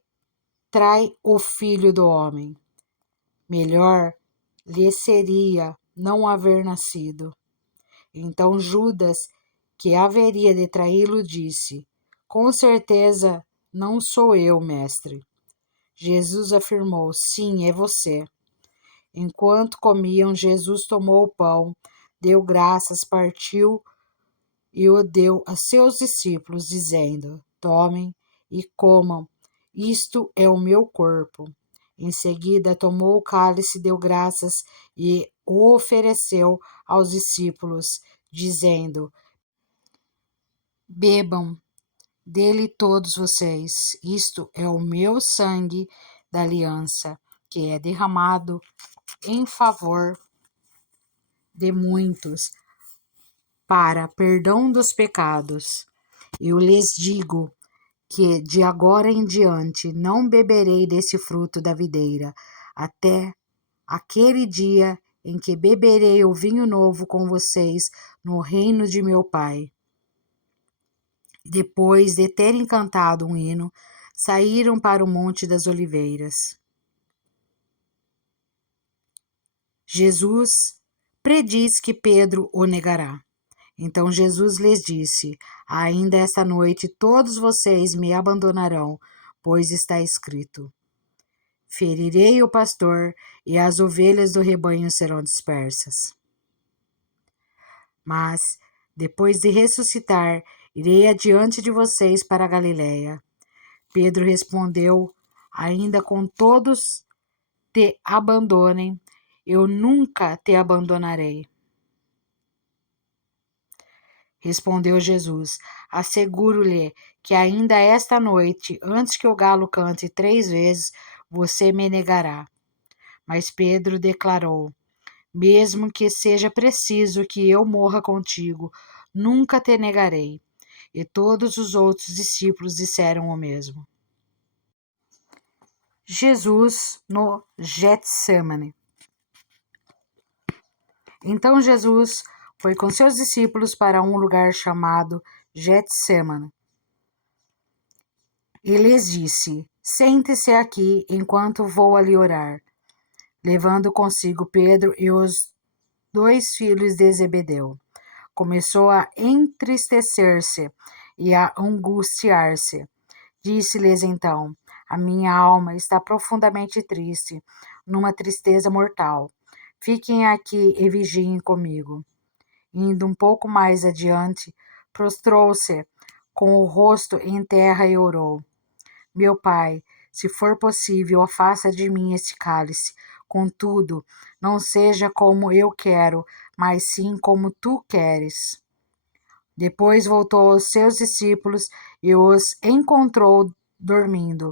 trai o Filho do Homem. Melhor lhe seria não haver nascido. Então Judas, que haveria de traí-lo, disse: com certeza não sou eu, mestre. Jesus afirmou: sim, é você. Enquanto comiam, Jesus tomou o pão, deu graças, partiu e o deu a seus discípulos, dizendo: tomem e comam, isto é o meu corpo. Em seguida, tomou o cálice, deu graças e o ofereceu aos discípulos, dizendo: bebam dele todos vocês, isto é o meu sangue da aliança, que é derramado em favor de muitos para perdão dos pecados. Eu lhes digo que de agora em diante não beberei desse fruto da videira, até aquele dia em que beberei o vinho novo com vocês no reino de meu Pai. Depois de terem cantado um hino, saíram para o Monte das Oliveiras. Jesus prediz que Pedro o negará. Então Jesus lhes disse: ainda esta noite todos vocês me abandonarão, pois está escrito: ferirei o pastor e as ovelhas do rebanho serão dispersas. Mas, depois de ressuscitar, irei adiante de vocês para a Galiléia. Pedro respondeu: ainda com todos te abandonem, eu nunca te abandonarei. Respondeu Jesus: asseguro-lhe que ainda esta noite, antes que o galo cante 3 vezes, você me negará. Mas Pedro declarou: mesmo que seja preciso que eu morra contigo, nunca te negarei. E todos os outros discípulos disseram o mesmo. Jesus no Getsemane. Então Jesus foi com seus discípulos para um lugar chamado Getsemane. E lhes disse: sente-se aqui enquanto vou ali orar. Levando consigo Pedro e os 2 filhos de Zebedeu, começou a entristecer-se e a angustiar-se. Disse-lhes então: a minha alma está profundamente triste, numa tristeza mortal. Fiquem aqui e vigiem comigo. Indo um pouco mais adiante, prostrou-se com o rosto em terra e orou: meu pai, se for possível, afasta de mim este cálice. Contudo, não seja como eu quero, mas sim como tu queres. Depois voltou aos seus discípulos e os encontrou dormindo.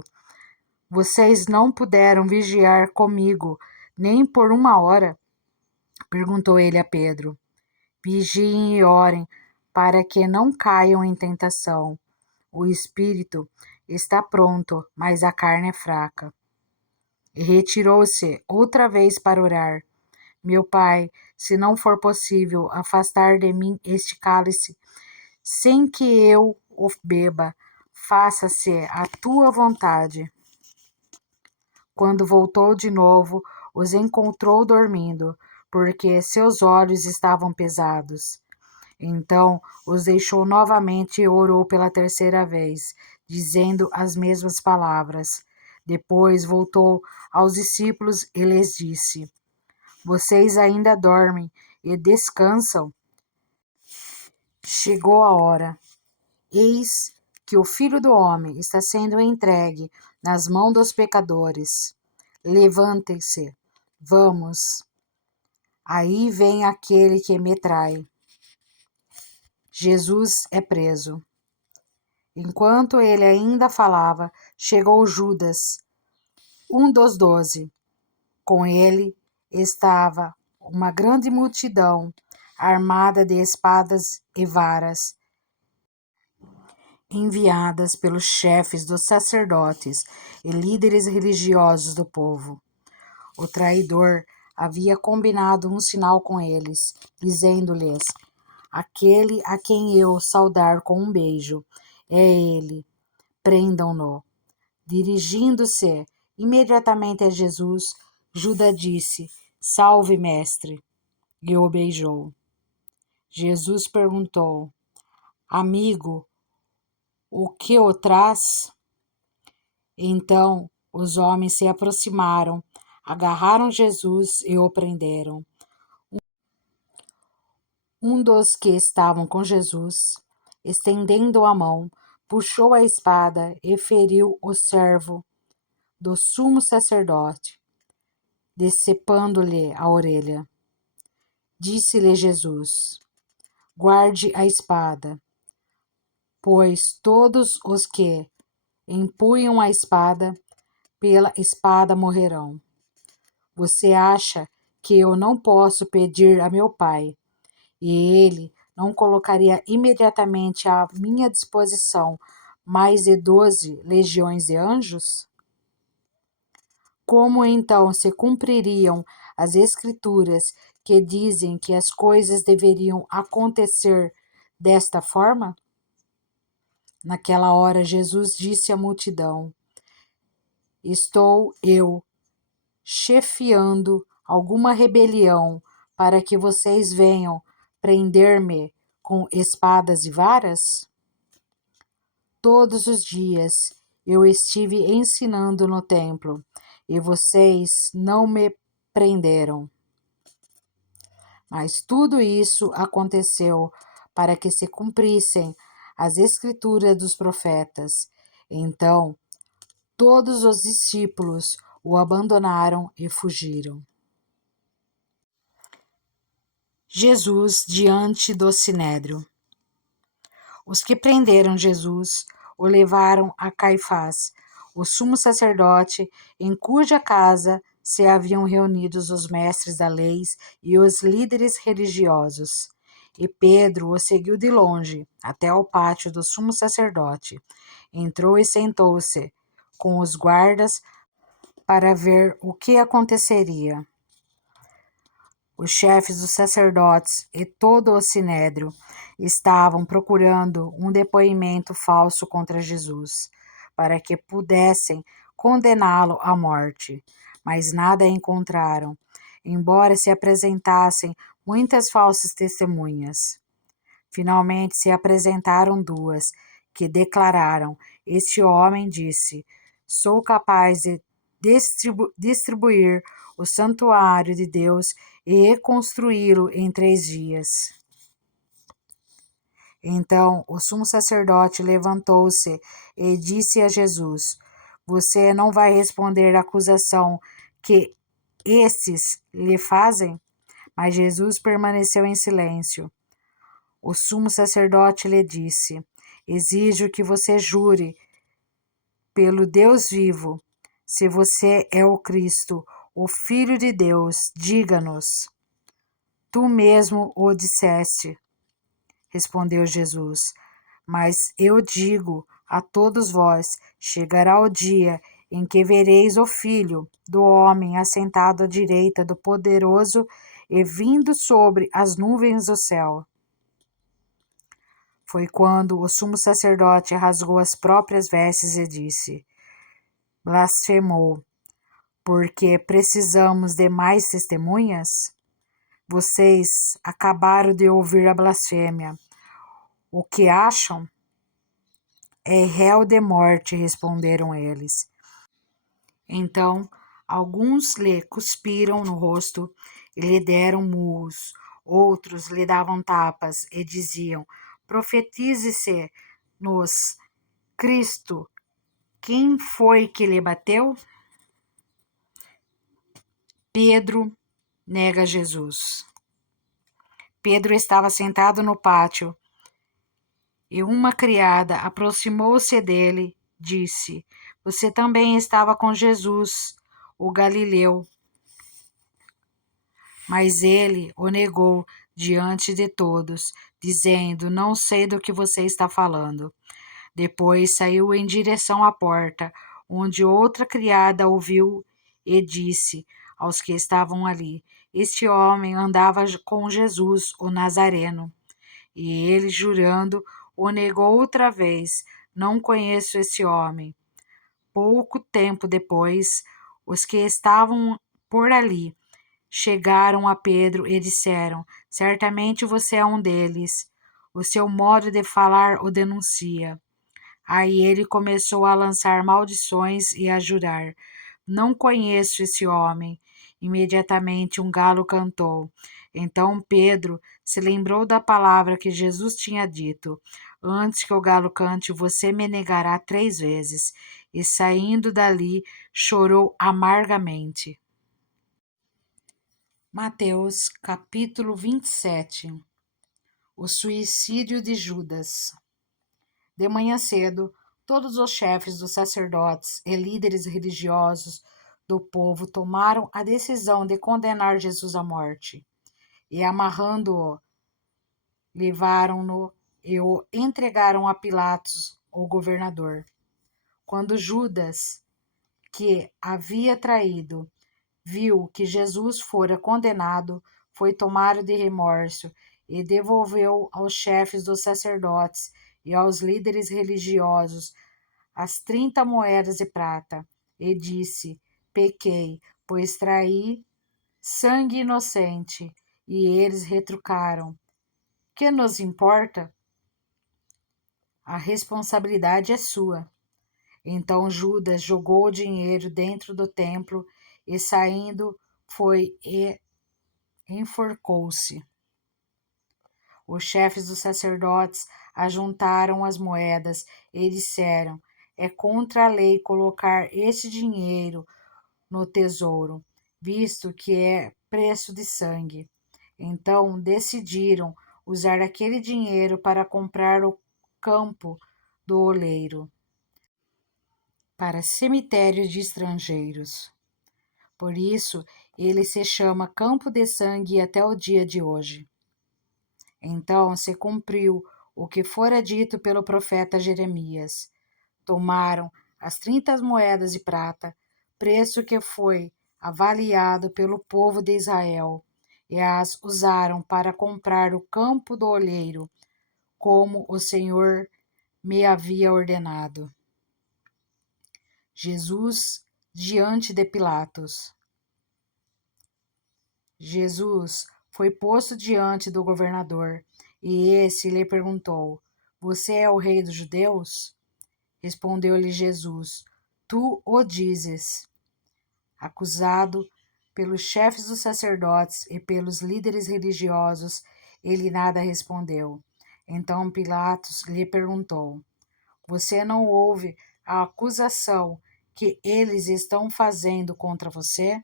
Vocês não puderam vigiar comigo nem por 1 hora? Perguntou ele a Pedro. Vigiem e orem, para que não caiam em tentação. O espírito está pronto, mas a carne é fraca. E retirou-se outra vez para orar. Meu pai, se não for possível afastar de mim este cálice, sem que eu o beba, faça-se a tua vontade. Quando voltou de novo, os encontrou dormindo, porque seus olhos estavam pesados. Então os deixou novamente e orou pela 3ª vez, dizendo as mesmas palavras. Depois voltou aos discípulos e lhes disse: vocês ainda dormem e descansam? Chegou a hora. Eis que o Filho do Homem está sendo entregue nas mãos dos pecadores. Levantem-se, vamos. Aí vem aquele que me trai. Jesus é preso. Enquanto ele ainda falava, chegou Judas, um dos 12. Com ele estava uma grande multidão, armada de espadas e varas, enviadas pelos chefes dos sacerdotes e líderes religiosos do povo. O traidor havia combinado um sinal com eles, dizendo-lhes: aquele a quem eu saudar com um beijo, é ele, prendam-no. Dirigindo-se imediatamente a Jesus, Judas disse: salve, mestre, e o beijou. Jesus perguntou: amigo, o que o traz? Então os homens se aproximaram, agarraram Jesus e o prenderam. Um dos que estavam com Jesus, estendendo a mão, puxou a espada e feriu o servo do sumo sacerdote, decepando-lhe a orelha. Disse-lhe Jesus: guarde a espada, pois todos os que empunham a espada, pela espada morrerão. Você acha que eu não posso pedir a meu Pai, e ele não colocaria imediatamente à minha disposição mais de 12 legiões de anjos? Como então se cumpririam as Escrituras que dizem que as coisas deveriam acontecer desta forma? Naquela hora, Jesus disse à multidão: estou eu chefiando alguma rebelião para que vocês venham prender-me com espadas e varas? Todos os dias eu estive ensinando no templo e vocês não me prenderam. Mas tudo isso aconteceu para que se cumprissem as escrituras dos profetas. Então, todos os discípulos o abandonaram e fugiram. Jesus diante do sinédrio. Os que prenderam Jesus o levaram a Caifás, o sumo sacerdote, em cuja casa se haviam reunidos os mestres da lei e os líderes religiosos. E Pedro o seguiu de longe, até ao pátio do sumo sacerdote. Entrou e sentou-se com os guardas para ver o que aconteceria. Os chefes dos sacerdotes e todo o sinédrio estavam procurando um depoimento falso contra Jesus, para que pudessem condená-lo à morte, mas nada encontraram, embora se apresentassem muitas falsas testemunhas. Finalmente se apresentaram duas, que declararam: Este homem disse: Sou capaz de distribuir o santuário de Deus e reconstruí-lo em 3 dias. Então o sumo sacerdote levantou-se e disse a Jesus: Você não vai responder à acusação que estes lhe fazem? Mas Jesus permaneceu em silêncio. O sumo sacerdote lhe disse: Exijo que você jure pelo Deus vivo. Se você é o Cristo, o Filho de Deus, diga-nos. Tu mesmo o disseste, respondeu Jesus. Mas eu digo a todos vós: chegará o dia em que vereis o Filho do Homem assentado à direita do Poderoso e vindo sobre as nuvens do céu. Foi quando o sumo sacerdote rasgou as próprias vestes e disse: Blasfemou, porque precisamos de mais testemunhas? Vocês acabaram de ouvir a blasfêmia. O que acham? É réu de morte, responderam eles. Então, alguns lhe cuspiram no rosto e lhe deram murros, outros lhe davam tapas e diziam: Profetize-se nos Cristo. Quem foi que lhe bateu? Pedro nega Jesus. Pedro estava sentado no pátio e uma criada aproximou-se dele, disse: Você também estava com Jesus, o Galileu. Mas ele o negou diante de todos, dizendo: Não sei do que você está falando. Depois saiu em direção à porta, onde outra criada o viu e disse aos que estavam ali: Este homem andava com Jesus, o Nazareno. E ele, jurando, o negou outra vez: Não conheço esse homem. Pouco tempo depois, os que estavam por ali chegaram a Pedro e disseram: Certamente você é um deles. O seu modo de falar o denuncia. Aí ele começou a lançar maldições e a jurar: Não conheço esse homem. Imediatamente um galo cantou. Então Pedro se lembrou da palavra que Jesus tinha dito: Antes que o galo cante, você me negará 3 vezes. E saindo dali, chorou amargamente. Mateus, capítulo 27. O suicídio de Judas. De manhã cedo, todos os chefes dos sacerdotes e líderes religiosos do povo tomaram a decisão de condenar Jesus à morte. E, amarrando-o, levaram-no e o entregaram a Pilatos, o governador. Quando Judas, que havia traído, viu que Jesus fora condenado, foi tomado de remorso e devolveu aos chefes dos sacerdotes e aos líderes religiosos as 30 moedas de prata, e disse: Pequei, pois traí sangue inocente. E eles retrucaram: Que nos importa? A responsabilidade é sua. Então Judas jogou o dinheiro dentro do templo e, saindo, foi e enforcou-se. Os chefes dos sacerdotes ajuntaram as moedas e disseram: É contra a lei colocar esse dinheiro no tesouro, visto que é preço de sangue. Então decidiram usar aquele dinheiro para comprar o campo do oleiro para cemitério de estrangeiros. Por isso, ele se chama Campo de Sangue até o dia de hoje. Então se cumpriu o que fora dito pelo profeta Jeremias. Tomaram as 30 moedas de prata, preço que foi avaliado pelo povo de Israel, e as usaram para comprar o campo do olheiro, como o Senhor me havia ordenado. Jesus diante de Pilatos. Jesus foi posto diante do governador, e esse lhe perguntou: Você é o rei dos judeus? Respondeu-lhe Jesus: Tu o dizes. Acusado pelos chefes dos sacerdotes e pelos líderes religiosos, ele nada respondeu. Então Pilatos lhe perguntou: Você não ouve a acusação que eles estão fazendo contra você?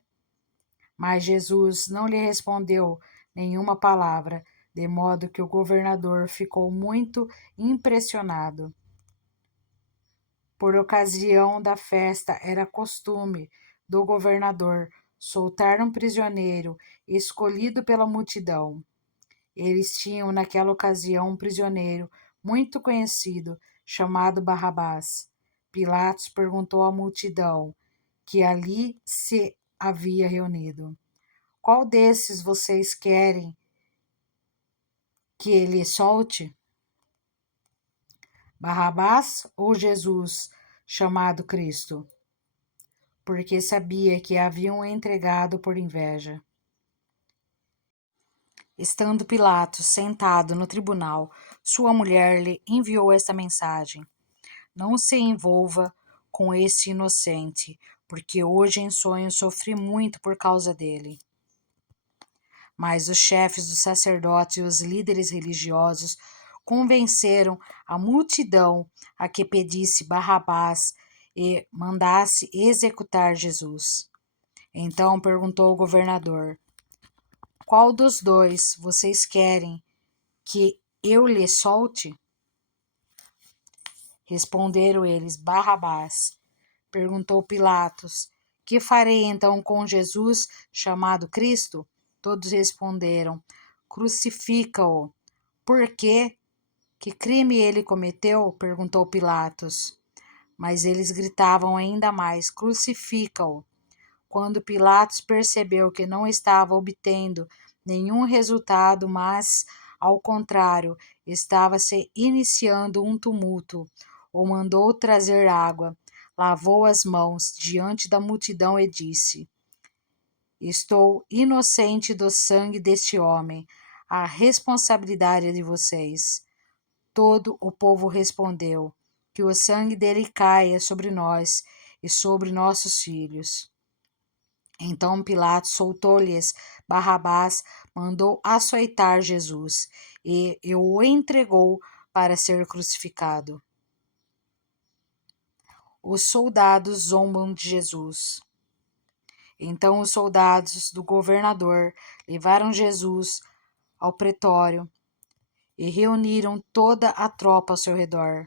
Mas Jesus não lhe respondeu nenhuma palavra, de modo que o governador ficou muito impressionado. Por ocasião da festa, era costume do governador soltar um prisioneiro escolhido pela multidão. Eles tinham naquela ocasião um prisioneiro muito conhecido, chamado Barrabás. Pilatos perguntou à multidão que ali se havia reunido: Qual desses vocês querem que ele solte? Barrabás ou Jesus, chamado Cristo? Porque sabia que haviam entregado por inveja. Estando Pilatos sentado no tribunal, sua mulher lhe enviou esta mensagem: Não se envolva com esse inocente, porque hoje em sonho sofri muito por causa dele. Mas os chefes dos sacerdotes e os líderes religiosos convenceram a multidão a que pedisse Barrabás e mandasse executar Jesus. Então perguntou o governador: Qual dos dois vocês querem que eu lhe solte? Responderam eles: Barrabás. Perguntou Pilatos: Que farei então com Jesus, chamado Cristo? Todos responderam: Crucifica-o. Por quê? Que crime ele cometeu? Perguntou Pilatos. Mas eles gritavam ainda mais: Crucifica-o. Quando Pilatos percebeu que não estava obtendo nenhum resultado, mas, ao contrário, estava se iniciando um tumulto, o mandou trazer água, lavou as mãos diante da multidão e disse: Estou inocente do sangue deste homem, a responsabilidade é de vocês. Todo o povo respondeu: Que o sangue dele caia sobre nós e sobre nossos filhos. Então Pilatos soltou-lhes Barrabás, mandou açoitar Jesus e o entregou para ser crucificado. Os soldados zombam de Jesus. Então os soldados do governador levaram Jesus ao pretório e reuniram toda a tropa ao seu redor.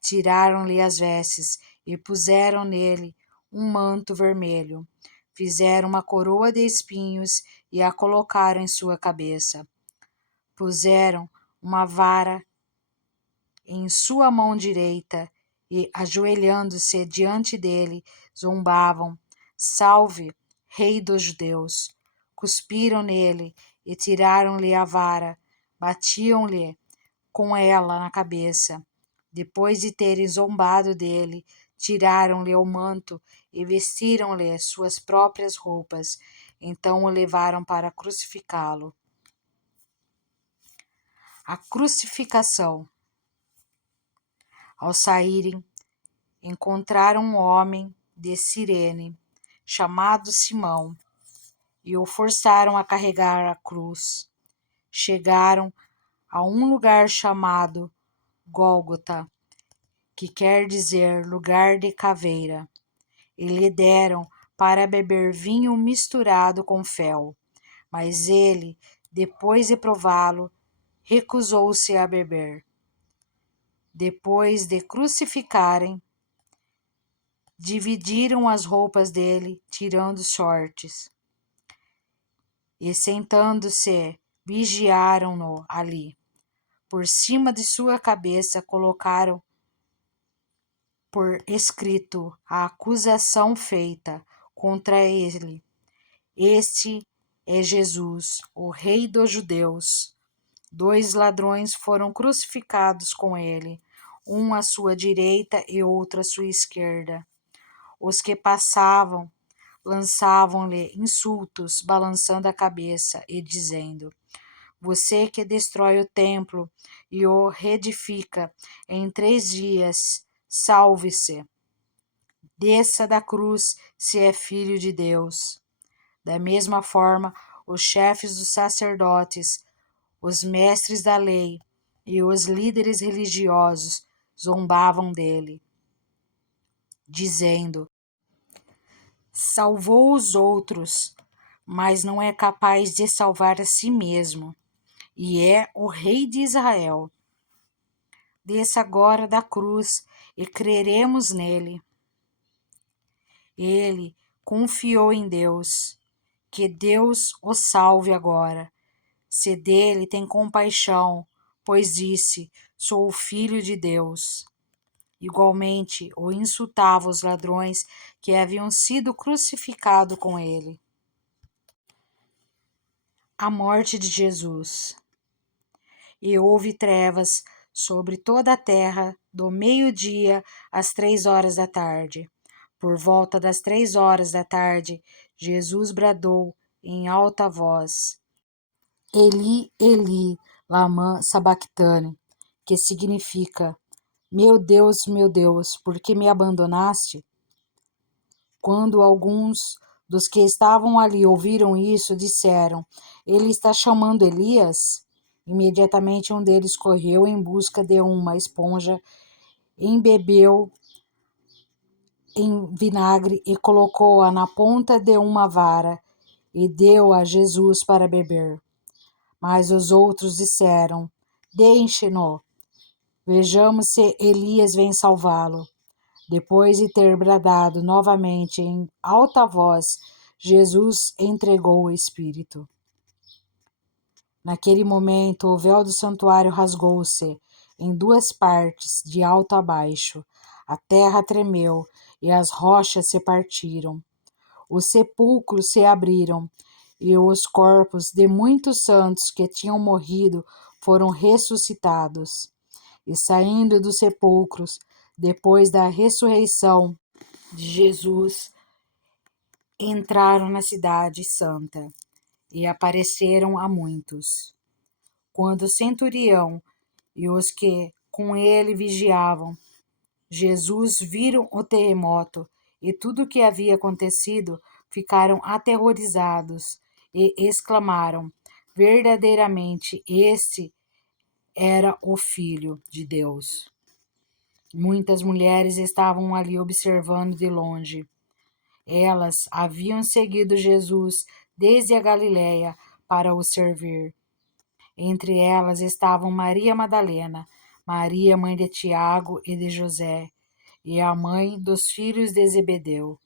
Tiraram-lhe as vestes e puseram nele um manto vermelho. Fizeram uma coroa de espinhos e a colocaram em sua cabeça. Puseram uma vara em sua mão direita e, ajoelhando-se diante dele, zombavam: Salve, Rei dos Judeus! Cuspiram nele e tiraram-lhe a vara, batiam-lhe com ela na cabeça. Depois de terem zombado dele, tiraram-lhe o manto e vestiram-lhe suas próprias roupas. Então o levaram para crucificá-lo. A crucificação. Ao saírem, encontraram um homem de Cirene, chamado Simão, e o forçaram a carregar a cruz. Chegaram a um lugar chamado Gólgota, que quer dizer lugar de caveira, e lhe deram para beber vinho misturado com fel. Mas ele depois de prová-lo, recusou-se a beber. Depois de crucificarem, dividiram as roupas dele, tirando sortes, e sentando-se, vigiaram-no ali. Por cima de sua cabeça colocaram por escrito a acusação feita contra ele: Este é Jesus, o Rei dos Judeus. 2 ladrões foram crucificados com ele, um à sua direita e outro à sua esquerda. Os que passavam lançavam-lhe insultos, balançando a cabeça e dizendo: Você que destrói o templo e o reedifica em 3 dias, salve-se. Desça da cruz se é filho de Deus. Da mesma forma, os chefes dos sacerdotes, os mestres da lei e os líderes religiosos zombavam dele, dizendo: Salvou os outros, mas não é capaz de salvar a si mesmo, e é o Rei de Israel. Desça agora da cruz e creremos nele. Ele confiou em Deus. Que Deus o salve agora. Se dele tem compaixão, pois disse: Sou o filho de Deus. Igualmente o insultava os ladrões que haviam sido crucificados com ele. A morte de Jesus. E houve trevas sobre toda a terra, do meio-dia às 3 horas da tarde. Por volta das 3 horas da tarde, Jesus bradou em alta voz: Eli, Eli, lama sabachthani, que significa: meu Deus, por que me abandonaste? Quando alguns dos que estavam ali ouviram isso, disseram: Ele está chamando Elias? Imediatamente um deles correu em busca de uma esponja, embebeu em vinagre e colocou-a na ponta de uma vara e deu a Jesus para beber. Mas os outros disseram: Deixe-no, vejamos se Elias vem salvá-lo. Depois de ter bradado novamente em alta voz, Jesus entregou o Espírito. Naquele momento, o véu do santuário rasgou-se em 2 partes, de alto a baixo. A terra tremeu e as rochas se partiram. Os sepulcros se abriram e os corpos de muitos santos que tinham morrido foram ressuscitados. E saindo dos sepulcros, depois da ressurreição de Jesus, entraram na cidade santa e apareceram a muitos. Quando o centurião e os que com ele vigiavam Jesus viram o terremoto e tudo o que havia acontecido, ficaram aterrorizados e exclamaram: Verdadeiramente, este era o Filho de Deus. Muitas mulheres estavam ali observando de longe. Elas haviam seguido Jesus desde a Galiléia para o servir. Entre elas estavam Maria Madalena, Maria, mãe de Tiago e de José, e a mãe dos filhos de Zebedeu.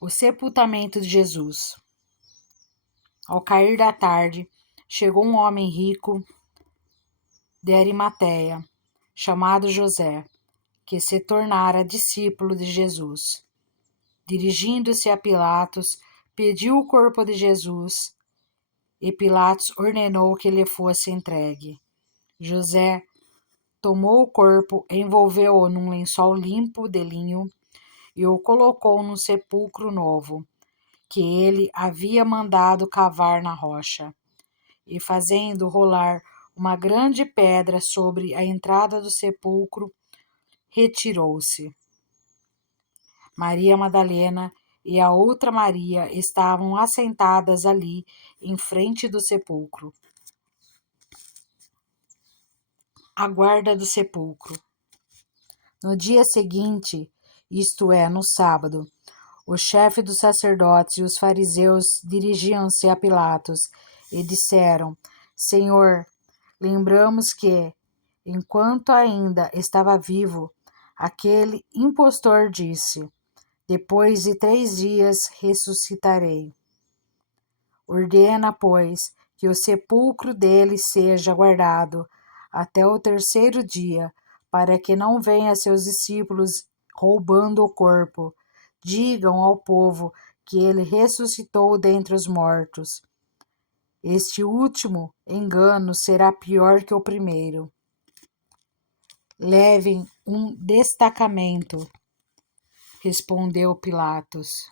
O sepultamento de Jesus. Ao cair da tarde, chegou um homem rico de Arimateia, chamado José, que se tornara discípulo de Jesus. Dirigindo-se a Pilatos, pediu o corpo de Jesus, e Pilatos ordenou que lhe fosse entregue. José tomou o corpo, envolveu-o num lençol limpo de linho e o colocou num sepulcro novo, que ele havia mandado cavar na rocha. E fazendo rolar uma grande pedra sobre a entrada do sepulcro, retirou-se. Maria Madalena e a outra Maria estavam assentadas ali em frente do sepulcro. A guarda do sepulcro. No dia seguinte, isto é, no sábado, O chefe dos sacerdotes e os fariseus dirigiam-se a Pilatos e disseram: Senhor, lembramos que, enquanto ainda estava vivo, aquele impostor disse: Depois de 3 dias ressuscitarei. Ordena, pois, que o sepulcro dele seja guardado até o 3º dia, para que não venham seus discípulos roubando o corpo. Digam ao povo que ele ressuscitou dentre os mortos. Este último engano será pior que o primeiro. Levem um destacamento, respondeu Pilatos.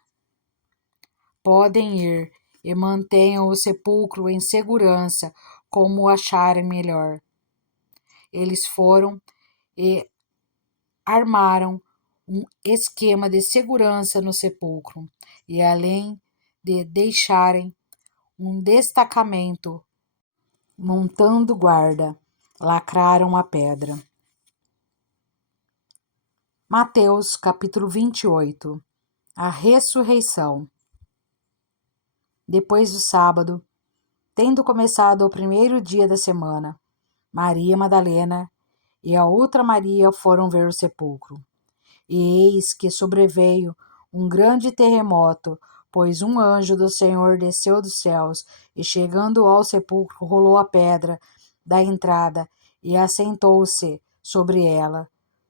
Podem ir e mantenham o sepulcro em segurança como acharem melhor. Eles foram e armaram um esquema de segurança no sepulcro e, além de deixarem um destacamento montando guarda, lacraram a pedra. Mateus capítulo 28. A ressurreição. Depois do sábado, tendo começado o 1º dia da semana, Maria Madalena e a outra Maria foram ver o sepulcro. E eis que sobreveio um grande terremoto, pois um anjo do Senhor desceu dos céus e, chegando ao sepulcro, rolou a pedra da entrada e assentou-se sobre ela.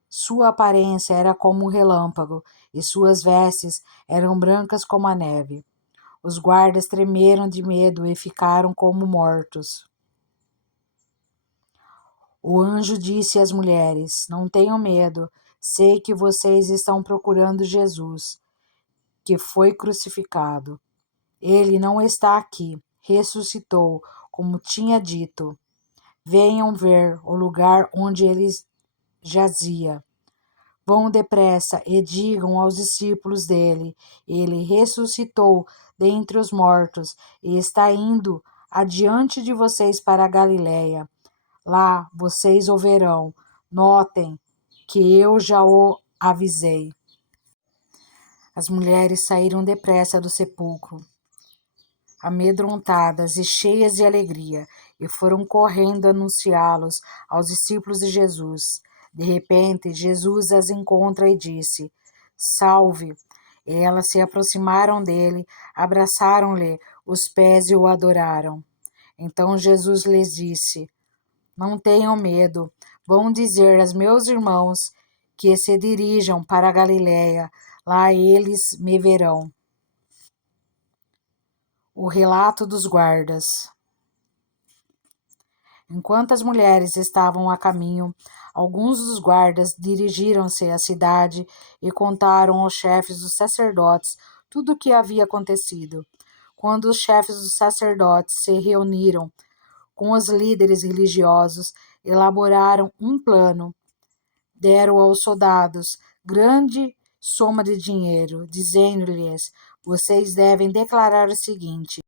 Sua aparência era como um relâmpago e suas vestes eram brancas como a neve. Os guardas tremeram de medo e ficaram como mortos. O anjo disse às mulheres: Não tenham medo, sei que vocês estão procurando Jesus, que foi crucificado. Ele não está aqui, ressuscitou, como tinha dito. Venham ver o lugar onde ele jazia. Vão depressa e digam aos discípulos dele: Ele ressuscitou dentre os mortos e está indo adiante de vocês para a Galiléia. Lá vocês o verão. Notem que eu já o avisei. As mulheres saíram depressa do sepulcro, amedrontadas e cheias de alegria, e foram correndo anunciá-los aos discípulos de Jesus. De repente, Jesus as encontra e disse: Salve! E elas se aproximaram dele, abraçaram-lhe os pés e o adoraram. Então Jesus lhes disse: Não tenham medo. Vão dizer aos meus irmãos que se dirijam para a Galiléia. Lá eles me verão. O relato dos guardas. Enquanto as mulheres estavam a caminho, alguns dos guardas dirigiram-se à cidade e contaram aos chefes dos sacerdotes tudo o que havia acontecido. Quando os chefes dos sacerdotes se reuniram com os líderes religiosos, elaboraram um plano. Deram aos soldados grande soma de dinheiro, dizendo-lhes: Vocês devem declarar o seguinte: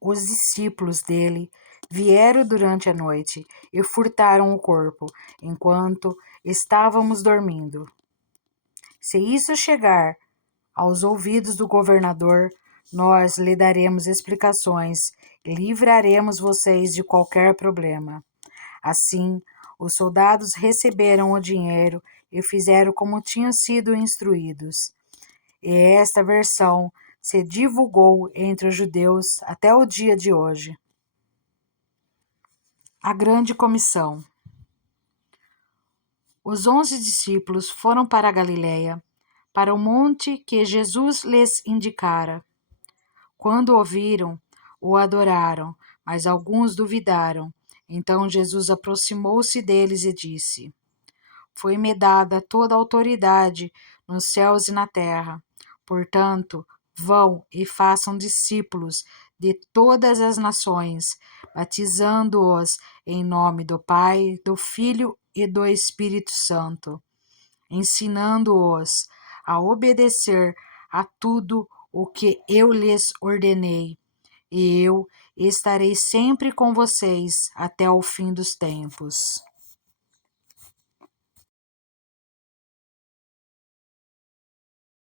os discípulos dele vieram durante a noite e furtaram o corpo, enquanto estávamos dormindo. Se isso chegar aos ouvidos do governador, nós lhe daremos explicações e livraremos vocês de qualquer problema. Assim, os soldados receberam o dinheiro e fizeram como tinham sido instruídos. E esta versão se divulgou entre os judeus até o dia de hoje. A Grande Comissão. Os 11 discípulos foram para a Galiléia, para o monte que Jesus lhes indicara. Quando o viram, o adoraram, mas alguns duvidaram. Então Jesus aproximou-se deles e disse: Foi-me dada toda a autoridade nos céus e na terra. Portanto, vão e façam discípulos de todas as nações, batizando-os em nome do Pai, do Filho e do Espírito Santo, ensinando-os a obedecer a tudo o que eu lhes ordenei. E eu estarei sempre com vocês até o fim dos tempos.